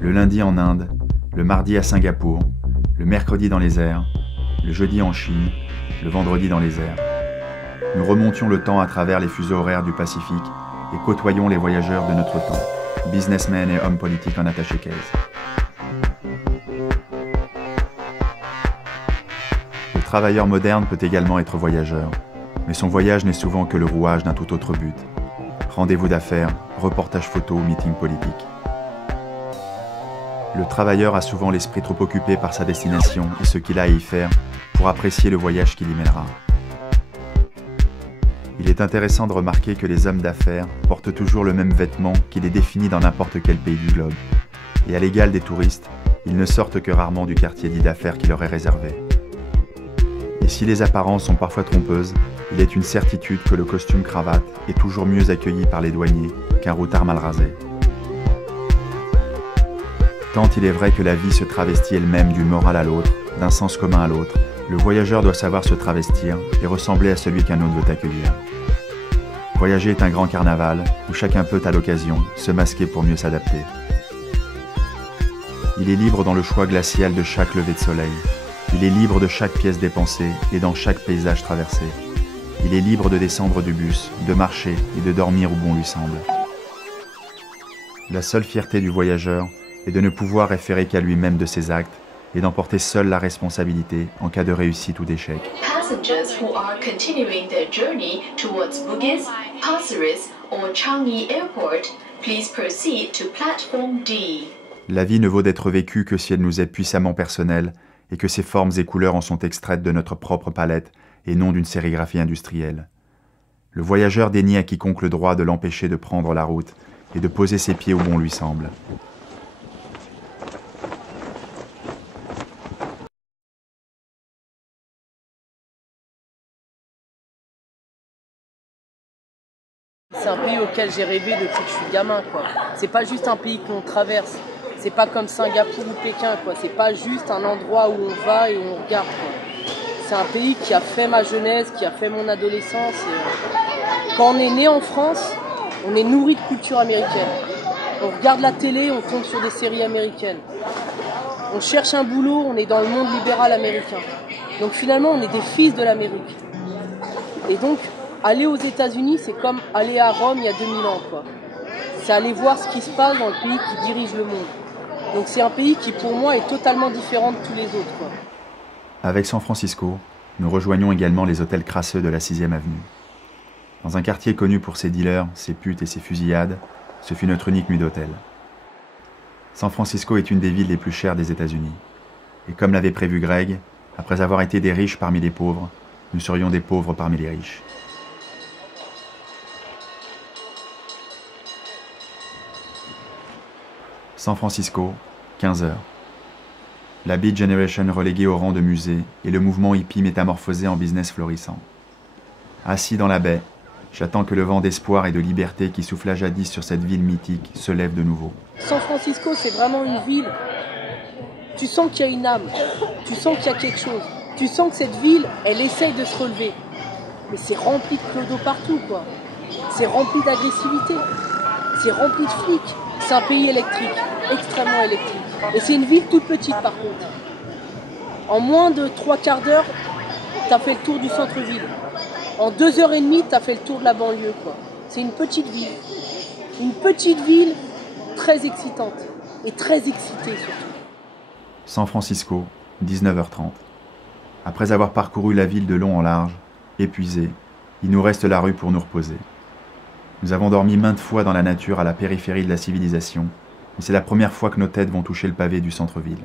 Le lundi en Inde, le mardi à Singapour, le mercredi dans les airs, le jeudi en Chine, le vendredi dans les airs. Nous remontions le temps à travers les fuseaux horaires du Pacifique et côtoyions les voyageurs de notre temps, businessmen et hommes politiques en attaché-case. Le travailleur moderne peut également être voyageur, mais son voyage n'est souvent que le rouage d'un tout autre but. Rendez-vous d'affaires, reportage photo, meeting politique. Le travailleur a souvent l'esprit trop occupé par sa destination et ce qu'il a à y faire pour apprécier le voyage qui l'y mènera. Il est intéressant de remarquer que les hommes d'affaires portent toujours le même vêtement qui les définit dans n'importe quel pays du globe. Et à l'égal des touristes, ils ne sortent que rarement du quartier dit d'affaires qui leur est réservé. Et si les apparences sont parfois trompeuses, il est une certitude que le costume cravate est toujours mieux accueilli par les douaniers qu'un routard mal rasé. Tant il est vrai que la vie se travestit elle-même d'une morale à l'autre, d'un sens commun à l'autre, le voyageur doit savoir se travestir et ressembler à celui qu'un autre veut accueillir. Voyager est un grand carnaval où chacun peut à l'occasion se masquer pour mieux s'adapter. Il est libre dans le choix glacial de chaque lever de soleil. Il est libre de chaque pièce dépensée et dans chaque paysage traversé. Il est libre de descendre du bus, de marcher et de dormir où bon lui semble. La seule fierté du voyageur est de ne pouvoir référer qu'à lui-même de ses actes et d'emporter seul la responsabilité en cas de réussite ou d'échec. Passengers who are continuing their journey towards Bugis, Pasir Ris or Changi Airport, please proceed to platform D. La vie ne vaut d'être vécue que si elle nous est puissamment personnelle et que ses formes et couleurs en sont extraites de notre propre palette et non d'une sérigraphie industrielle. Le voyageur dénie à quiconque le droit de l'empêcher de prendre la route et de poser ses pieds où bon lui semble. C'est un pays auquel j'ai rêvé depuis que je suis gamin, quoi. C'est pas juste un pays qu'on traverse. C'est pas comme Singapour ou Pékin, quoi. C'est pas juste un endroit où on va et où on regarde, quoi. C'est un pays qui a fait ma jeunesse, qui a fait mon adolescence. Et quand on est né en France, on est nourri de culture américaine. On regarde la télé, on tombe sur des séries américaines. On cherche un boulot, on est dans le monde libéral américain. Donc finalement, on est des fils de l'Amérique. Et donc, aller aux États-Unis, c'est comme aller à Rome il y a 2000 ans, quoi. C'est aller voir ce qui se passe dans le pays qui dirige le monde. Donc c'est un pays qui, pour moi, est totalement différent de tous les autres, quoi. Avec San Francisco, nous rejoignons également les hôtels crasseux de la 6e avenue. Dans un quartier connu pour ses dealers, ses putes et ses fusillades, ce fut notre unique nuit d'hôtel. San Francisco est une des villes les plus chères des États-Unis. Et comme l'avait prévu Greg, après avoir été des riches parmi les pauvres, nous serions des pauvres parmi les riches. San Francisco, 15h. La Beat Generation reléguée au rang de musée et le mouvement hippie métamorphosé en business florissant. Assis dans la baie, J'attends que le vent d'espoir et de liberté qui souffla jadis sur cette ville mythique se lève de nouveau. San Francisco, c'est vraiment une ville. Tu sens qu'il y a une âme. Tu sens qu'il y a quelque chose. Tu sens que cette ville, elle essaye de se relever. Mais c'est rempli de clodos partout, quoi. C'est rempli d'agressivité. C'est rempli de flics. C'est un pays électrique, extrêmement électrique. Et c'est une ville toute petite, par contre. En moins de 3/4 d'heure, t'as fait le tour du centre-ville. En 2h30, t'as fait le tour de la banlieue, quoi. C'est une petite ville. Une petite ville très excitante. Et très excitée, surtout. San Francisco, 19h30. Après avoir parcouru la ville de long en large, épuisés, il nous reste la rue pour nous reposer. Nous avons dormi maintes fois dans la nature à la périphérie de la civilisation, mais c'est la première fois que nos têtes vont toucher le pavé du centre-ville.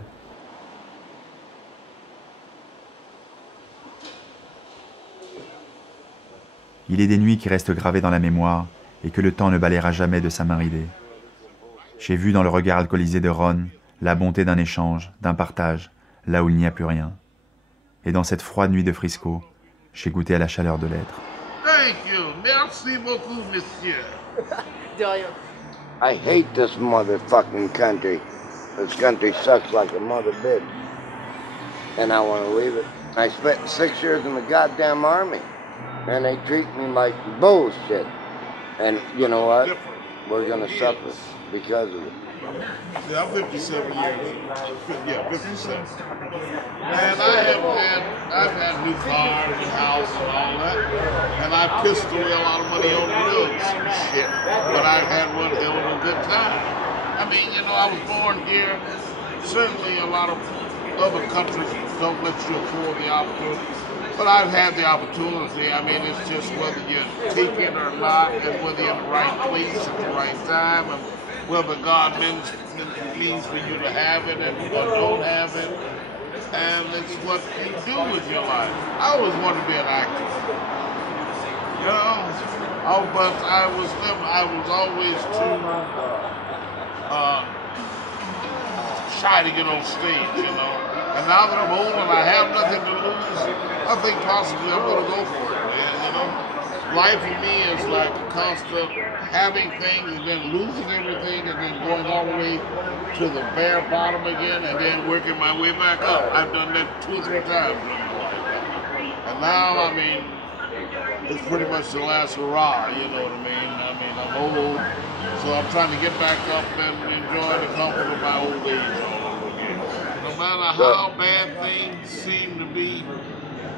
Il est des nuits qui restent gravées dans la mémoire et que le temps ne balayera jamais de sa main ridée. J'ai vu dans le regard alcoolisé de Ron la bonté d'un échange, d'un partage, là où il n'y a plus rien. Et dans cette froide nuit de Frisco, j'ai goûté à la chaleur de l'être. Thank you. Merci beaucoup, monsieur. De rien. I hate this motherfucking country. This country sucks like a mother bitch. And I want to leave it. I spent 6 years in the goddamn army. And they treat me like bullshit. And you know what? We're gonna suffer because of it. Yeah, I'm 57 years old. Yeah, 57. And I've had new cars and house and all that. And I pissed away a lot of money on drugs and shit. But I had one hell of a good time. I mean, you know, I was born here. Certainly a lot of other countries don't let you afford the opportunity. But I've had the opportunity. I mean, it's just whether you take it or not, and whether you're in the right place at the right time, and whether God means for you to have it or don't have it. And it's what you do with your life. I always wanted to be an actor. You know? But I was always too shy to get on stage, you know. And now that I'm old and I have nothing to lose, I think possibly I'm going to go for it, man, you know. Life for me is like a constant having things and then losing everything and then going all the way to the bare bottom again and then working my way back up. I've done that 2 or 3 times in my life. And now, I mean, it's pretty much the last hurrah, you know what I mean? I mean, I'm old, so I'm trying to get back up and enjoy the comfort of my old age all over again. No matter how bad things seem to be,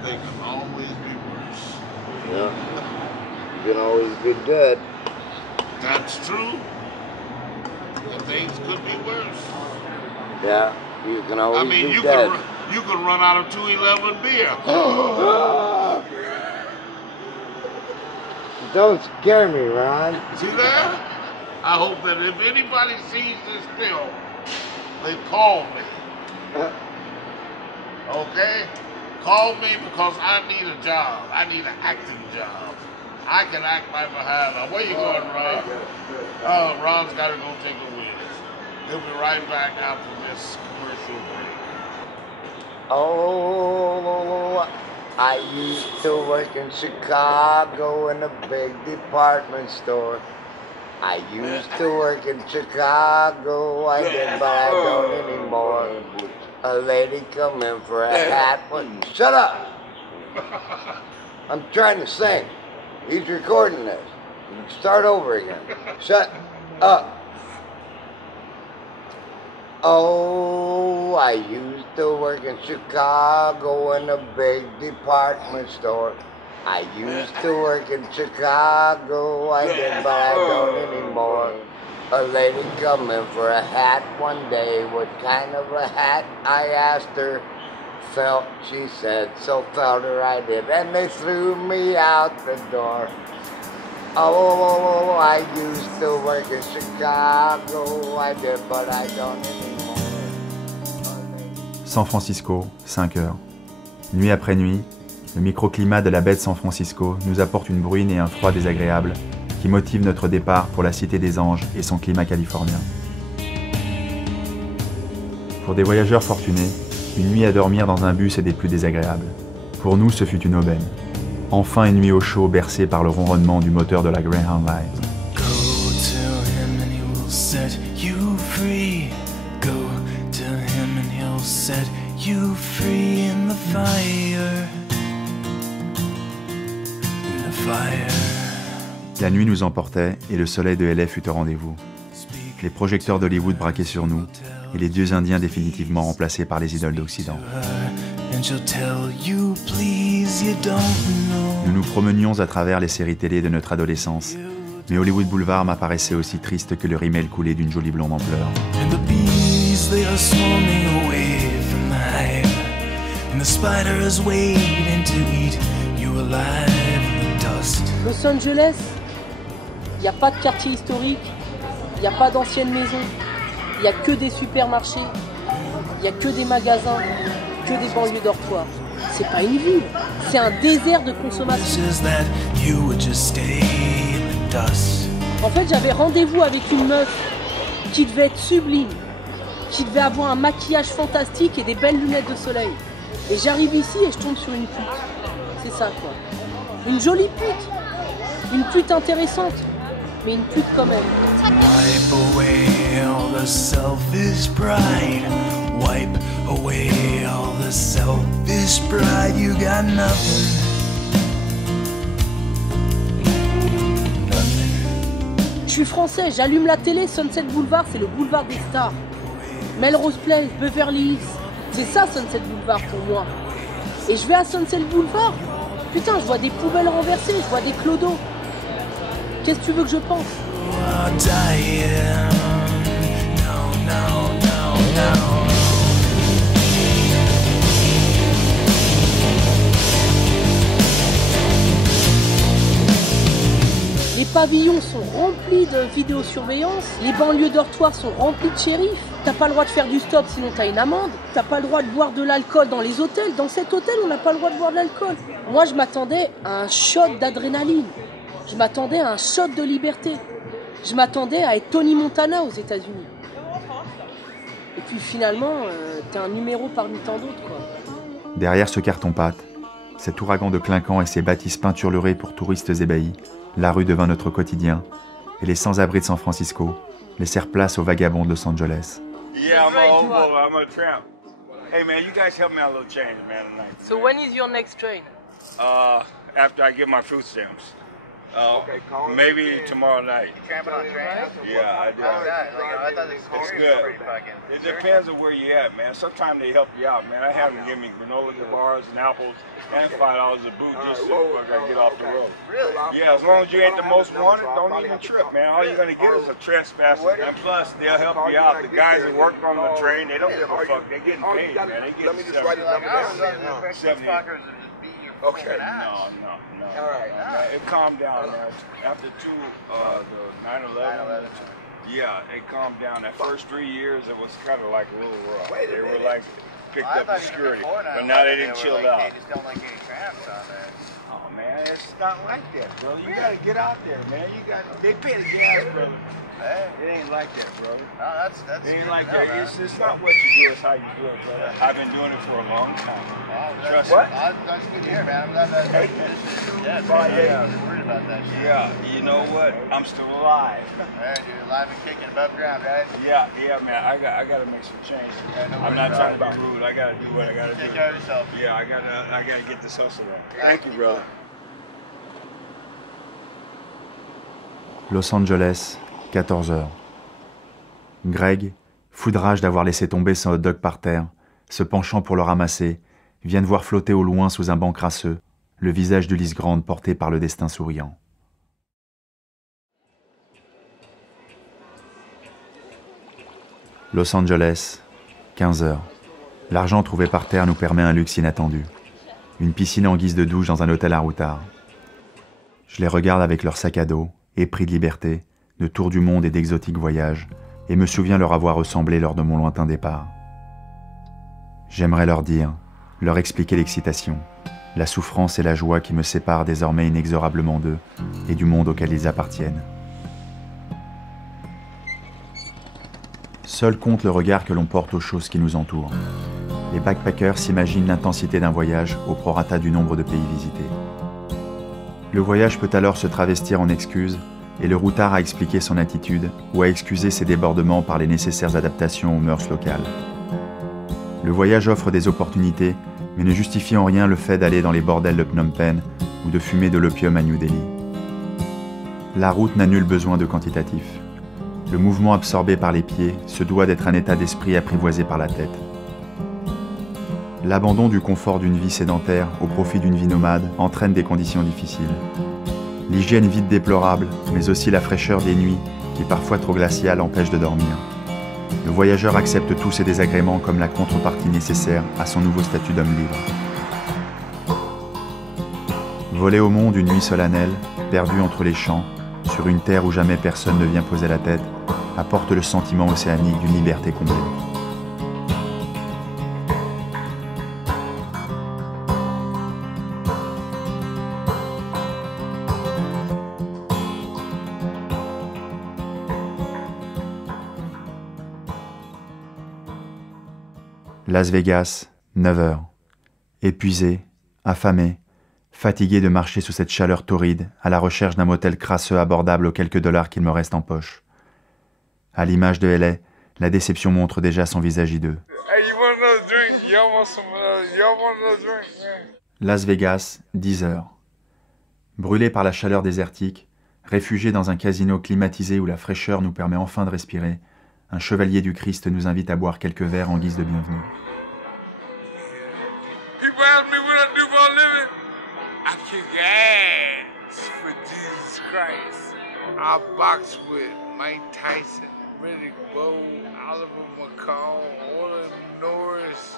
they can always be worse. Yeah. You can always be dead. That's true. And things could be worse. Yeah, you can always be you dead. You can run out of 211 beer. Don't scare me, Ron. See that? I hope that if anybody sees this film, they call me. Okay? Call me because I need a job. I need an acting job. I can act right behind them. Where you going, Ron? Oh, Ron's got to go take a whiz. He'll be right back after this commercial break. Oh, I used to work in Chicago in a big department store. I used to work in Chicago, I did, but I don't anymore. A lady come in for a hat. Shut up! I'm trying to sing. He's recording this. Start over again. Shut up. Oh, I used to work in Chicago in a big department store. I used to work in Chicago, I did, but I don't anymore. A lady come in for a hat one day. What kind of a hat? I asked her. Felt, she said, so felt her I did. And they threw me out the door. Oh, I used to work in Chicago, I did, but I don't anymore. San Francisco, 5 heures. Nuit après nuit, le microclimat de la baie de San Francisco nous apporte une bruine et un froid désagréables qui motivent notre départ pour la Cité des Anges et son climat californien. Pour des voyageurs fortunés, une nuit à dormir dans un bus est des plus désagréables. Pour nous, ce fut une aubaine. Enfin une nuit au chaud bercée par le ronronnement du moteur de la Greyhound Line. Go to him and he will set you free. Go to him and he'll set you free in the fire. In the fire. La nuit nous emportait et le soleil de LA fut au rendez-vous. Les projecteurs d'Hollywood braquaient sur nous et les dieux indiens définitivement remplacés par les idoles d'Occident. Nous nous promenions à travers les séries télé de notre adolescence, mais Hollywood Boulevard m'apparaissait aussi triste que le rimel coulé d'une jolie blonde en pleurs. Los Angeles, il n'y a pas de quartier historique, il n'y a pas d'anciennes maisons, il n'y a que des supermarchés, il n'y a que des magasins, que des banlieues dortoirs. C'est pas une ville, c'est un désert de consommation. En fait, j'avais rendez-vous avec une meuf qui devait être sublime, qui devait avoir un maquillage fantastique et des belles lunettes de soleil. Et j'arrive ici et je tombe sur une pute. C'est ça quoi. Une jolie pute. Une pute intéressante. Mais une pute quand même. Wipe away all the selfish pride. Wipe away all the selfish pride. You got nothing. Je suis français, j'allume la télé, Sunset Boulevard, c'est le boulevard des stars. Melrose Place, Beverly Hills, c'est ça Sunset Boulevard pour moi. Et je vais à Sunset Boulevard, putain, je vois des poubelles renversées, je vois des clodos. Qu'est-ce que tu veux que je pense? Les pavillons sont remplis de vidéosurveillance, les banlieues dortoirs sont remplies de shérifs. T'as pas le droit de faire du stop sinon t'as une amende. T'as pas le droit de boire de l'alcool dans les hôtels. Dans cet hôtel, on n'a pas le droit de boire de l'alcool. Moi, je m'attendais à un shot d'adrénaline. Je m'attendais à un shot de liberté. Je m'attendais à être Tony Montana aux États-Unis. Et puis finalement, t'es un numéro parmi tant d'autres, quoi. Derrière ce carton-pâte, cet ouragan de clinquants et ses bâtisses peinturlurées pour touristes ébahis, la rue devint notre quotidien, et les sans-abri de San Francisco laissèrent place aux vagabonds de Los Angeles. Yeah, I'm a hobo, I'm a tramp. Hey man, you guys help me out a little change, man, tonight. So when is your next train? After I get my food stamps. Maybe tomorrow night. You tramping on trains? Yeah, I do. How's that? I thought the It's experience was good. pretty fucking. It depends on where you at, man. Sometimes they help you out, man. I have them give me granola bars and apples and $5 a boot just so I can get off the road. Really? Yeah, as long as you ain't the most wanted, don't even trip, man. All you're gonna get is a trespasser. And plus, they'll help you out. The guys that work on the train, they don't give a fuck. They're getting paid, man. They get $70. Okay. No. All right. It calmed down, man. After the 9/11. Yeah, it calmed down. That first 3 years, it was kind of like a little rough. They were like picked up the security, but now they didn't chill out. They just don't like getting tramps on there. Oh man, it's not like that, brother. You gotta get out there, man. They pay the gas, brother. Hey. It ain't like that, brother. No, that's It ain't good like to know, that. man. It's not what you do, it's how you do it, brother. I've been doing it for a long time. Trust me. That's good to hear, man. I'm glad that this is dead, man. I was worried about that shit. Yeah, you know what? I'm still alive. Hey, dude, alive and kicking above ground, right? Yeah, man. I gotta make some change. I'm not trying to be rude. I gotta do what I gotta do. Take care of yourself. Yeah, I gotta get this hustle on. Thank you, brother. Los Angeles, 14h. Greg, fou de rage d'avoir laissé tomber son hot dog par terre, se penchant pour le ramasser, vient de voir flotter au loin sous un banc crasseux le visage d'Ulysse Grande porté par le destin souriant. Los Angeles, 15h. L'argent trouvé par terre nous permet un luxe inattendu. Une piscine en guise de douche dans un hôtel à Routard. Je les regarde avec leur sac à dos, épris de liberté, de tour du monde et d'exotiques voyages, et me souviens leur avoir ressemblé lors de mon lointain départ. J'aimerais leur dire, leur expliquer l'excitation, la souffrance et la joie qui me séparent désormais inexorablement d'eux et du monde auquel ils appartiennent. Seul compte le regard que l'on porte aux choses qui nous entourent. Les backpackers s'imaginent l'intensité d'un voyage au prorata du nombre de pays visités. Le voyage peut alors se travestir en excuse, et le routard a expliqué son attitude ou a excusé ses débordements par les nécessaires adaptations aux mœurs locales. Le voyage offre des opportunités, mais ne justifie en rien le fait d'aller dans les bordels de Phnom Penh ou de fumer de l'opium à New Delhi. La route n'a nul besoin de quantitatif. Le mouvement absorbé par les pieds se doit d'être un état d'esprit apprivoisé par la tête. L'abandon du confort d'une vie sédentaire au profit d'une vie nomade entraîne des conditions difficiles. L'hygiène vide déplorable, mais aussi la fraîcheur des nuits, qui parfois trop glaciale, empêche de dormir. Le voyageur accepte tous ces désagréments comme la contrepartie nécessaire à son nouveau statut d'homme libre. Voler au monde une nuit solennelle, perdu entre les champs, sur une terre où jamais personne ne vient poser la tête, apporte le sentiment océanique d'une liberté comblée. Las Vegas, 9 h. Épuisé, affamé, fatigué de marcher sous cette chaleur torride, à la recherche d'un motel crasseux abordable aux quelques dollars qu'il me reste en poche. À l'image de LA, la déception montre déjà son visage hideux. Las Vegas, 10 h. Brûlé par la chaleur désertique, réfugié dans un casino climatisé où la fraîcheur nous permet enfin de respirer, un chevalier du Christ nous invite à boire quelques verres en guise de bienvenue. People ask me what I do for a living. I kick ass for Jesus Christ. I box with Mike Tyson, Riddick Bowe, Oliver McCall, Orlin Norris.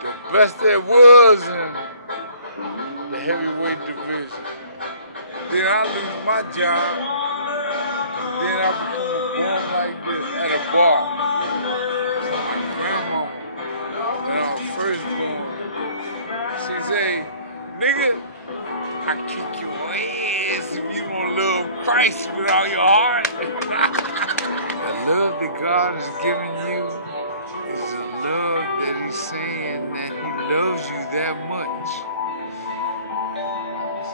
The best there was in the heavyweight division. Then I lose my job. Then I become born like this at a bar. So my grandma, when I was first born, she say, nigga, I kick your ass if you don't love Christ with all your heart. The love that God has given you is a love that He's saying that He loves you that much.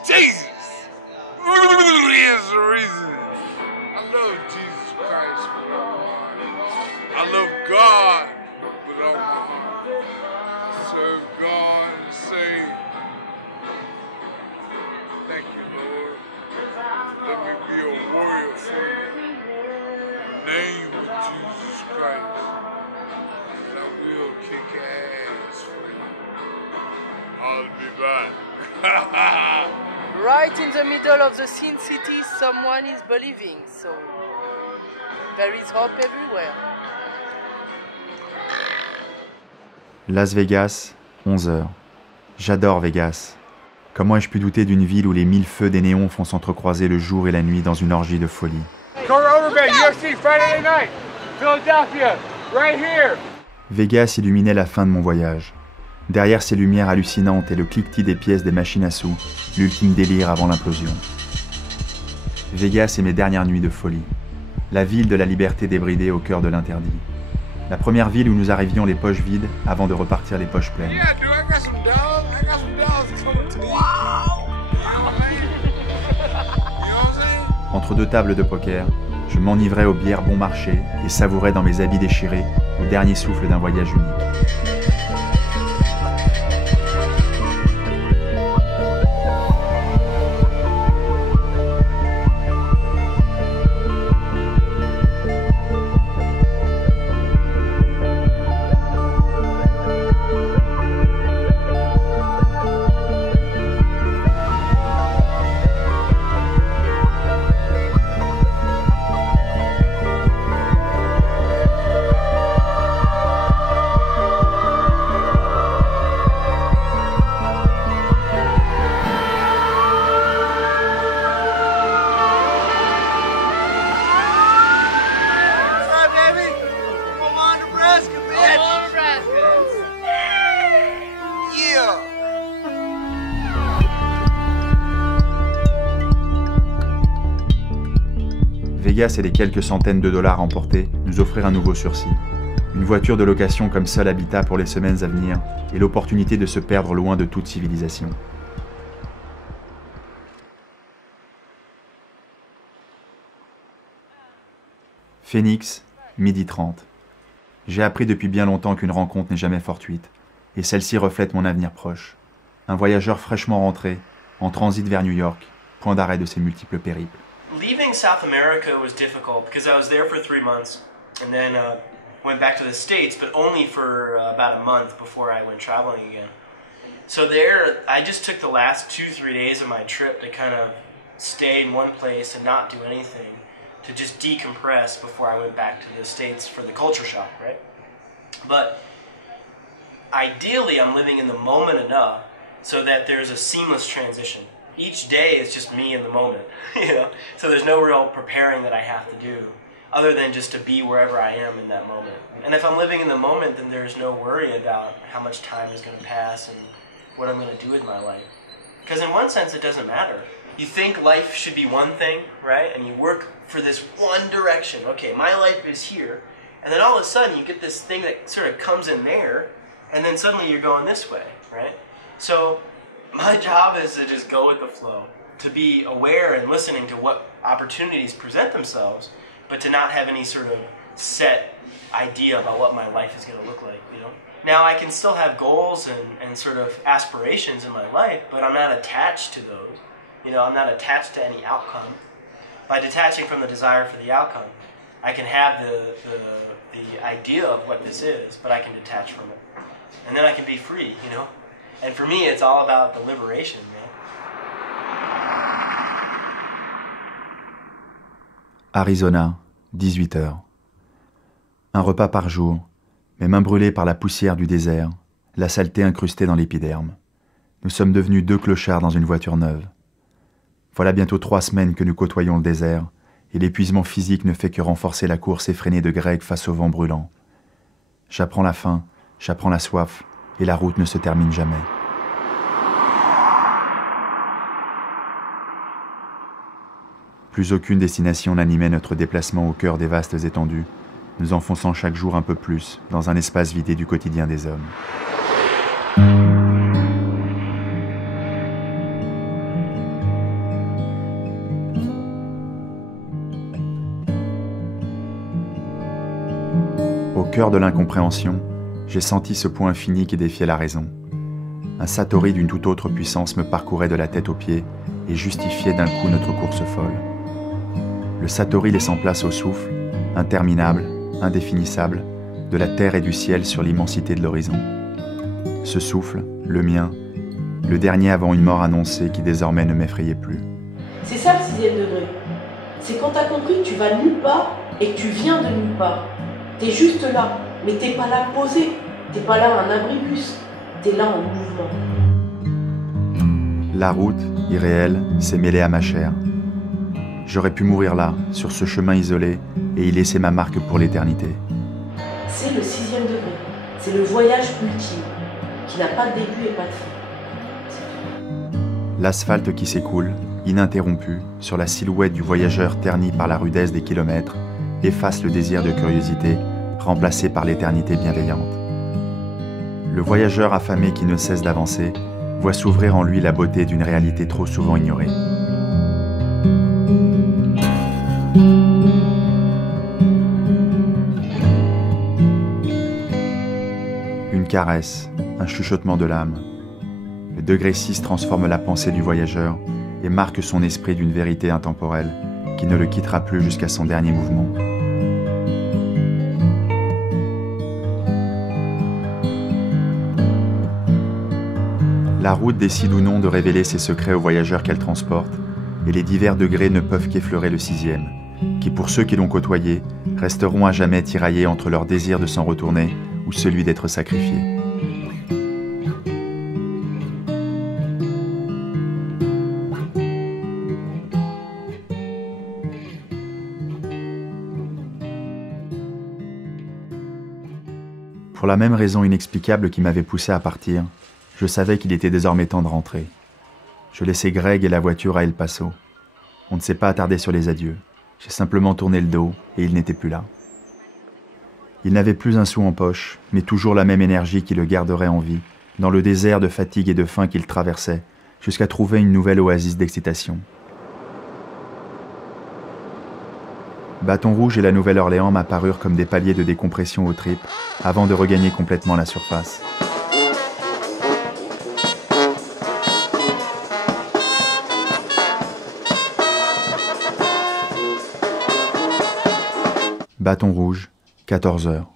Jesus is the reason. I love Jesus Christ with all my heart. I love God with all my heart. I serve God and say, thank you, Lord. Let me be a warrior for you. In the name of Jesus Christ. And I will kick ass for you. I'll be back. Right in the middle of the Sin City, someone is believing, so there is hope everywhere. Las Vegas, 11 h. J'adore Vegas. Comment ai-je pu douter d'une ville où les 1000 feux des néons font s'entrecroiser le jour et la nuit dans une orgie de folie. UFC Friday night, Philadelphia, right here. Vegas illuminait la fin de mon voyage. Derrière ces lumières hallucinantes et le cliquetis des pièces des machines à sous, l'ultime délire avant l'implosion. Vegas est mes dernières nuits de folie. La ville de la liberté débridée au cœur de l'interdit. La première ville où nous arrivions les poches vides avant de repartir les poches pleines. Entre deux tables de poker, je m'enivrais aux bières bon marché et savourais dans mes habits déchirés le dernier souffle d'un voyage unique. Vegas et les quelques centaines de dollars emportés nous offrirent un nouveau sursis. Une voiture de location comme seul habitat pour les semaines à venir, et l'opportunité de se perdre loin de toute civilisation. Phoenix, 12h30. J'ai appris depuis bien longtemps qu'une rencontre n'est jamais fortuite, et celle-ci reflète mon avenir proche. Un voyageur fraîchement rentré, en transit vers New York, point d'arrêt de ses multiples périples. Leaving South America was difficult because I was there for 3 months and then went back to the States, but only for about a month before I went traveling again. So there, I just took the last 2-3 days of my trip to kind of stay in one place and not do anything, to just decompress before I went back to the States for the culture shock, right? But ideally, I'm living in the moment enough so that there's a seamless transition. Each day is just me in the moment, you know? So there's no real preparing that I have to do other than just to be wherever I am in that moment. And if I'm living in the moment, then there's no worry about how much time is going to pass and what I'm going to do with my life. Because in one sense, it doesn't matter. You think life should be one thing, right? And you work for this one direction. Okay, my life is here. And then all of a sudden, you get this thing that sort of comes in there, and then suddenly you're going this way, right? So my job is to just go with the flow, to be aware and listening to what opportunities present themselves, but to not have any sort of set idea about what my life is going to look like, you know? Now, I can still have goals and sort of aspirations in my life, but I'm not attached to those. You know, I'm not attached to any outcome. By detaching from the desire for the outcome, I can have the idea of what this is, but I can detach from it. And then I can be free, you know? And for me, it's all about the liberation, man. Arizona, 18h. Un repas par jour, mes mains brûlées par la poussière du désert, la saleté incrustée dans l'épiderme. Nous sommes devenus 2 clochards dans une voiture neuve. Voilà bientôt 3 semaines que nous côtoyons le désert, et l'épuisement physique ne fait que renforcer la course effrénée de Greg face au vent brûlant. J'apprends la faim, j'apprends la soif, et la route ne se termine jamais. Plus aucune destination n'animait notre déplacement au cœur des vastes étendues, nous enfonçant chaque jour un peu plus dans un espace vidé du quotidien des hommes. Au cœur de l'incompréhension, j'ai senti ce point infini qui défiait la raison. Un satori d'une toute autre puissance me parcourait de la tête aux pieds et justifiait d'un coup notre course folle. Le satori laissant place au souffle, interminable, indéfinissable, de la terre et du ciel sur l'immensité de l'horizon. Ce souffle, le mien, le dernier avant une mort annoncée qui désormais ne m'effrayait plus. C'est ça le 6e degré. C'est quand t'as compris que tu vas nulle part et que tu viens de nulle part. T'es juste là, mais t'es pas là posé, t'es pas là un abribus, t'es là en mouvement. La route, irréelle, s'est mêlée à ma chair. J'aurais pu mourir là, sur ce chemin isolé, et y laisser ma marque pour l'éternité. C'est le 6e degré, c'est le voyage ultime, qui n'a pas de début et pas de fin. L'asphalte qui s'écoule, ininterrompu, sur la silhouette du voyageur terni par la rudesse des kilomètres, efface le désir de curiosité, remplacé par l'éternité bienveillante. Le voyageur affamé qui ne cesse d'avancer voit s'ouvrir en lui la beauté d'une réalité trop souvent ignorée. Une caresse, un chuchotement de l'âme. Le degré 6 transforme la pensée du voyageur et marque son esprit d'une vérité intemporelle qui ne le quittera plus jusqu'à son dernier mouvement. La route décide ou non de révéler ses secrets aux voyageurs qu'elle transporte, et les divers degrés ne peuvent qu'effleurer le 6e, qui pour ceux qui l'ont côtoyé, resteront à jamais tiraillés entre leur désir de s'en retourner ou celui d'être sacrifié. Pour la même raison inexplicable qui m'avait poussé à partir, je savais qu'il était désormais temps de rentrer. Je laissais Greg et la voiture à El Paso. On ne s'est pas attardé sur les adieux. J'ai simplement tourné le dos et il n'était plus là. Il n'avait plus un sou en poche, mais toujours la même énergie qui le garderait en vie, dans le désert de fatigue et de faim qu'il traversait, jusqu'à trouver une nouvelle oasis d'excitation. Bâton Rouge et la Nouvelle-Orléans m'apparurent comme des paliers de décompression aux tripes avant de regagner complètement la surface. Bâton Rouge, 14 heures.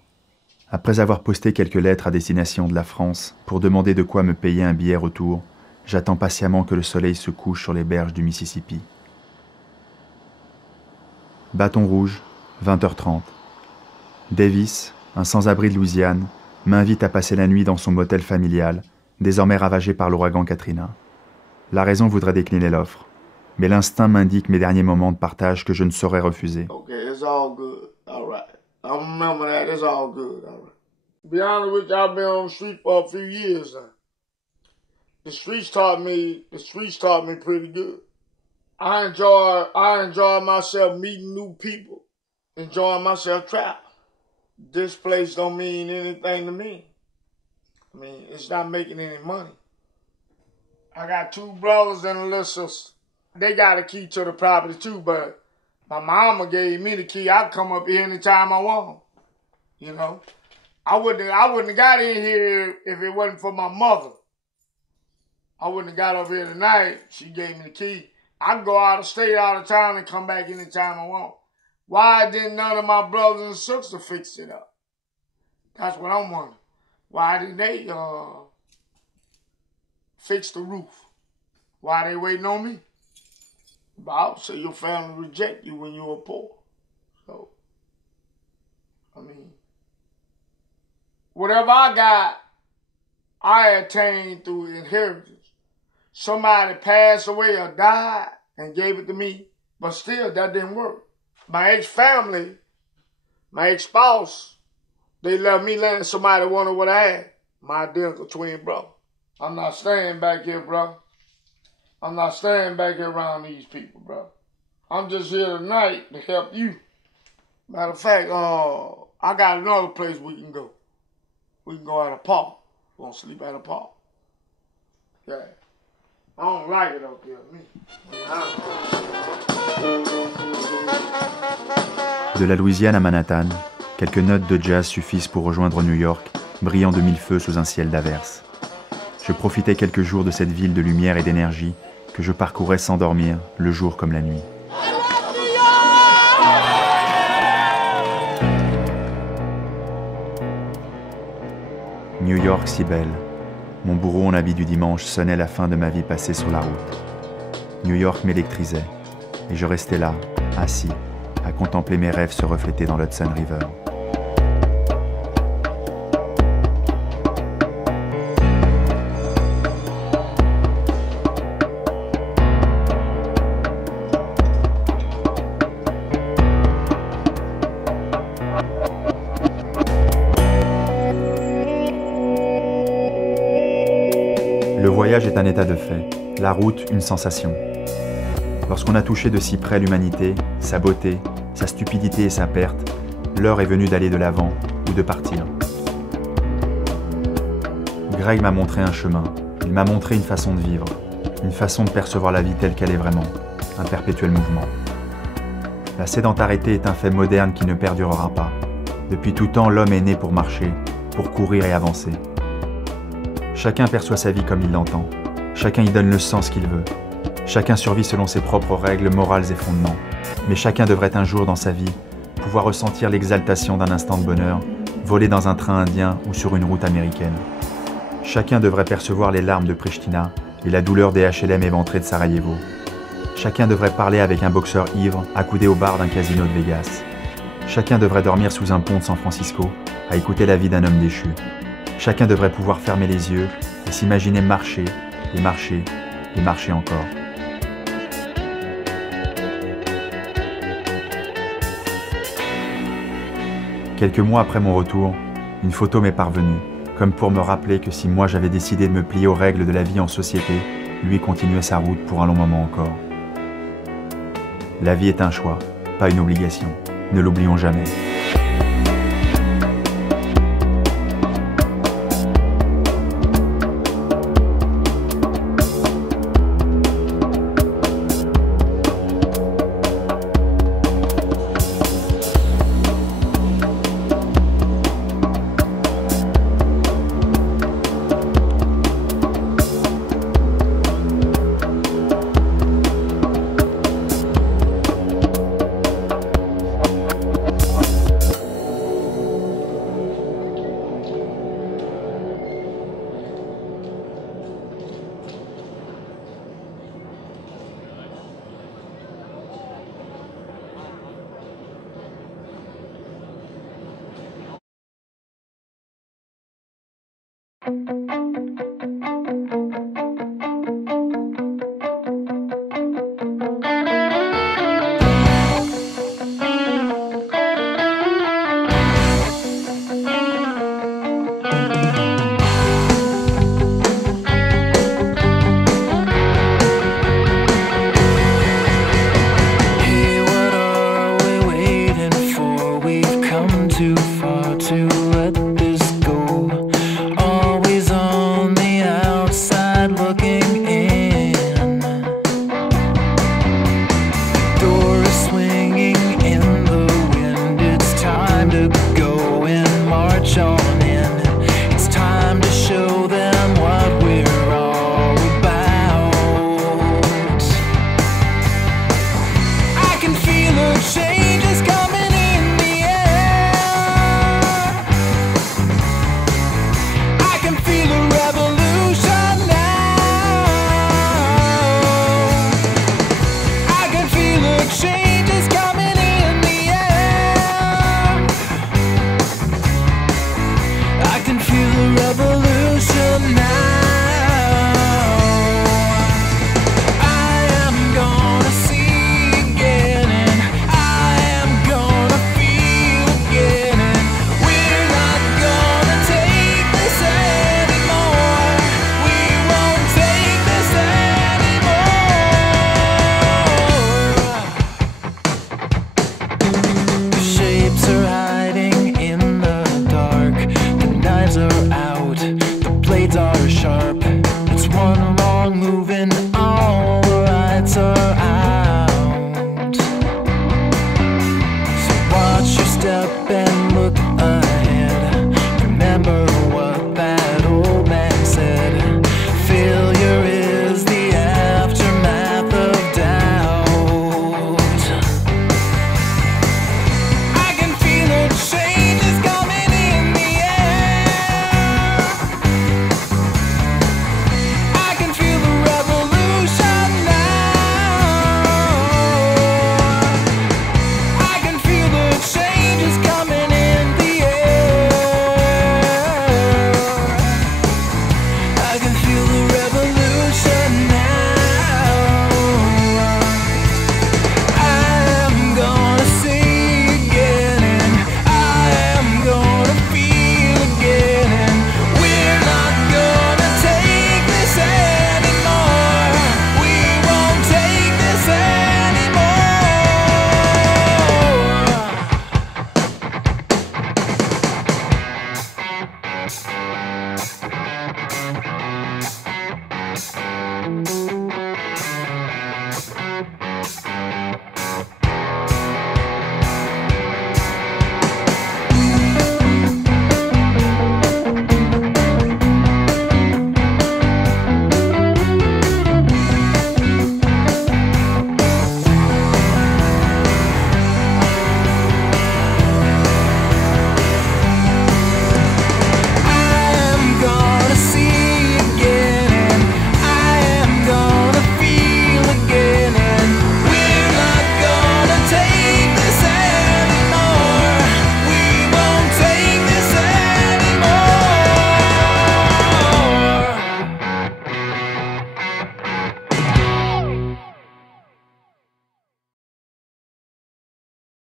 Après avoir posté quelques lettres à destination de la France pour demander de quoi me payer un billet retour, j'attends patiemment que le soleil se couche sur les berges du Mississippi. Bâton Rouge, 20h30. Davis, un sans-abri de Louisiane, m'invite à passer la nuit dans son motel familial, désormais ravagé par l'ouragan Katrina. La raison voudrait décliner l'offre, mais l'instinct m'indique mes derniers moments de partage que je ne saurais refuser. Okay, it's all good. All right. I remember that. It's all good. All right. To be honest with you, I've been on the street for a few years now. The streets taught me pretty good. I enjoy myself meeting new people, enjoying myself traveling. This place don't mean anything to me. I mean, it's not making any money. I got 2 brothers and a little sister. They got a key to the property too, but my mama gave me the key. I come up here anytime I want. You know, I wouldn't have got in here if it wasn't for my mother. I wouldn't have got up here tonight. She gave me the key. I can go out of state, out of town, and come back anytime I want. Why didn't none of my brothers and sisters fix it up? That's what I'm wondering. Why didn't they fix the roof? Why they waiting on me? Bob, so your family reject you when you were poor. So, I mean, whatever I got, I attained through inheritance. Somebody passed away or died and gave it to me, but still that didn't work. My ex-family, my ex-spouse, they left me letting somebody wanted what I had, my identical twin brother. I'm not staying back here, bro. I'm not staying back here around these people, bro. I'm just here tonight to help you. Matter of fact, I got another place we can go. We can go at a park. We're gonna sleep at a park. Yeah. I don't like it up here, me. De la Louisiane à Manhattan, quelques notes de jazz suffisent pour rejoindre New York, brillant de 1000 feux sous un ciel d'averse. Je profitais quelques jours de cette ville de lumière et d'énergie que je parcourais sans dormir, le jour comme la nuit. New York si belle. Mon bourreau en habit du dimanche sonnait la fin de ma vie passée sur la route. New York m'électrisait, et je restais là, assis, à contempler mes rêves se refléter dans l'Hudson River. Le voyage est un état de fait, la route une sensation. Lorsqu'on a touché de si près l'humanité, sa beauté, sa stupidité et sa perte, l'heure est venue d'aller de l'avant ou de partir. Greg m'a montré un chemin, il m'a montré une façon de vivre, une façon de percevoir la vie telle qu'elle est vraiment, un perpétuel mouvement. La sédentarité est un fait moderne qui ne perdurera pas. Depuis tout temps, l'homme est né pour marcher, pour courir et avancer. Chacun perçoit sa vie comme il l'entend. Chacun y donne le sens qu'il veut. Chacun survit selon ses propres règles morales et fondements. Mais chacun devrait un jour dans sa vie pouvoir ressentir l'exaltation d'un instant de bonheur, voler dans un train indien ou sur une route américaine. Chacun devrait percevoir les larmes de Pristina et la douleur des HLM éventrés de Sarajevo. Chacun devrait parler avec un boxeur ivre accoudé au bar d'un casino de Vegas. Chacun devrait dormir sous un pont de San Francisco à écouter la vie d'un homme déchu. Chacun devrait pouvoir fermer les yeux et s'imaginer marcher, et marcher, et marcher encore. Quelques mois après mon retour, une photo m'est parvenue, comme pour me rappeler que si moi j'avais décidé de me plier aux règles de la vie en société, lui continuait sa route pour un long moment encore. La vie est un choix, pas une obligation. Ne l'oublions jamais. Hey, what are we waiting for? We've come too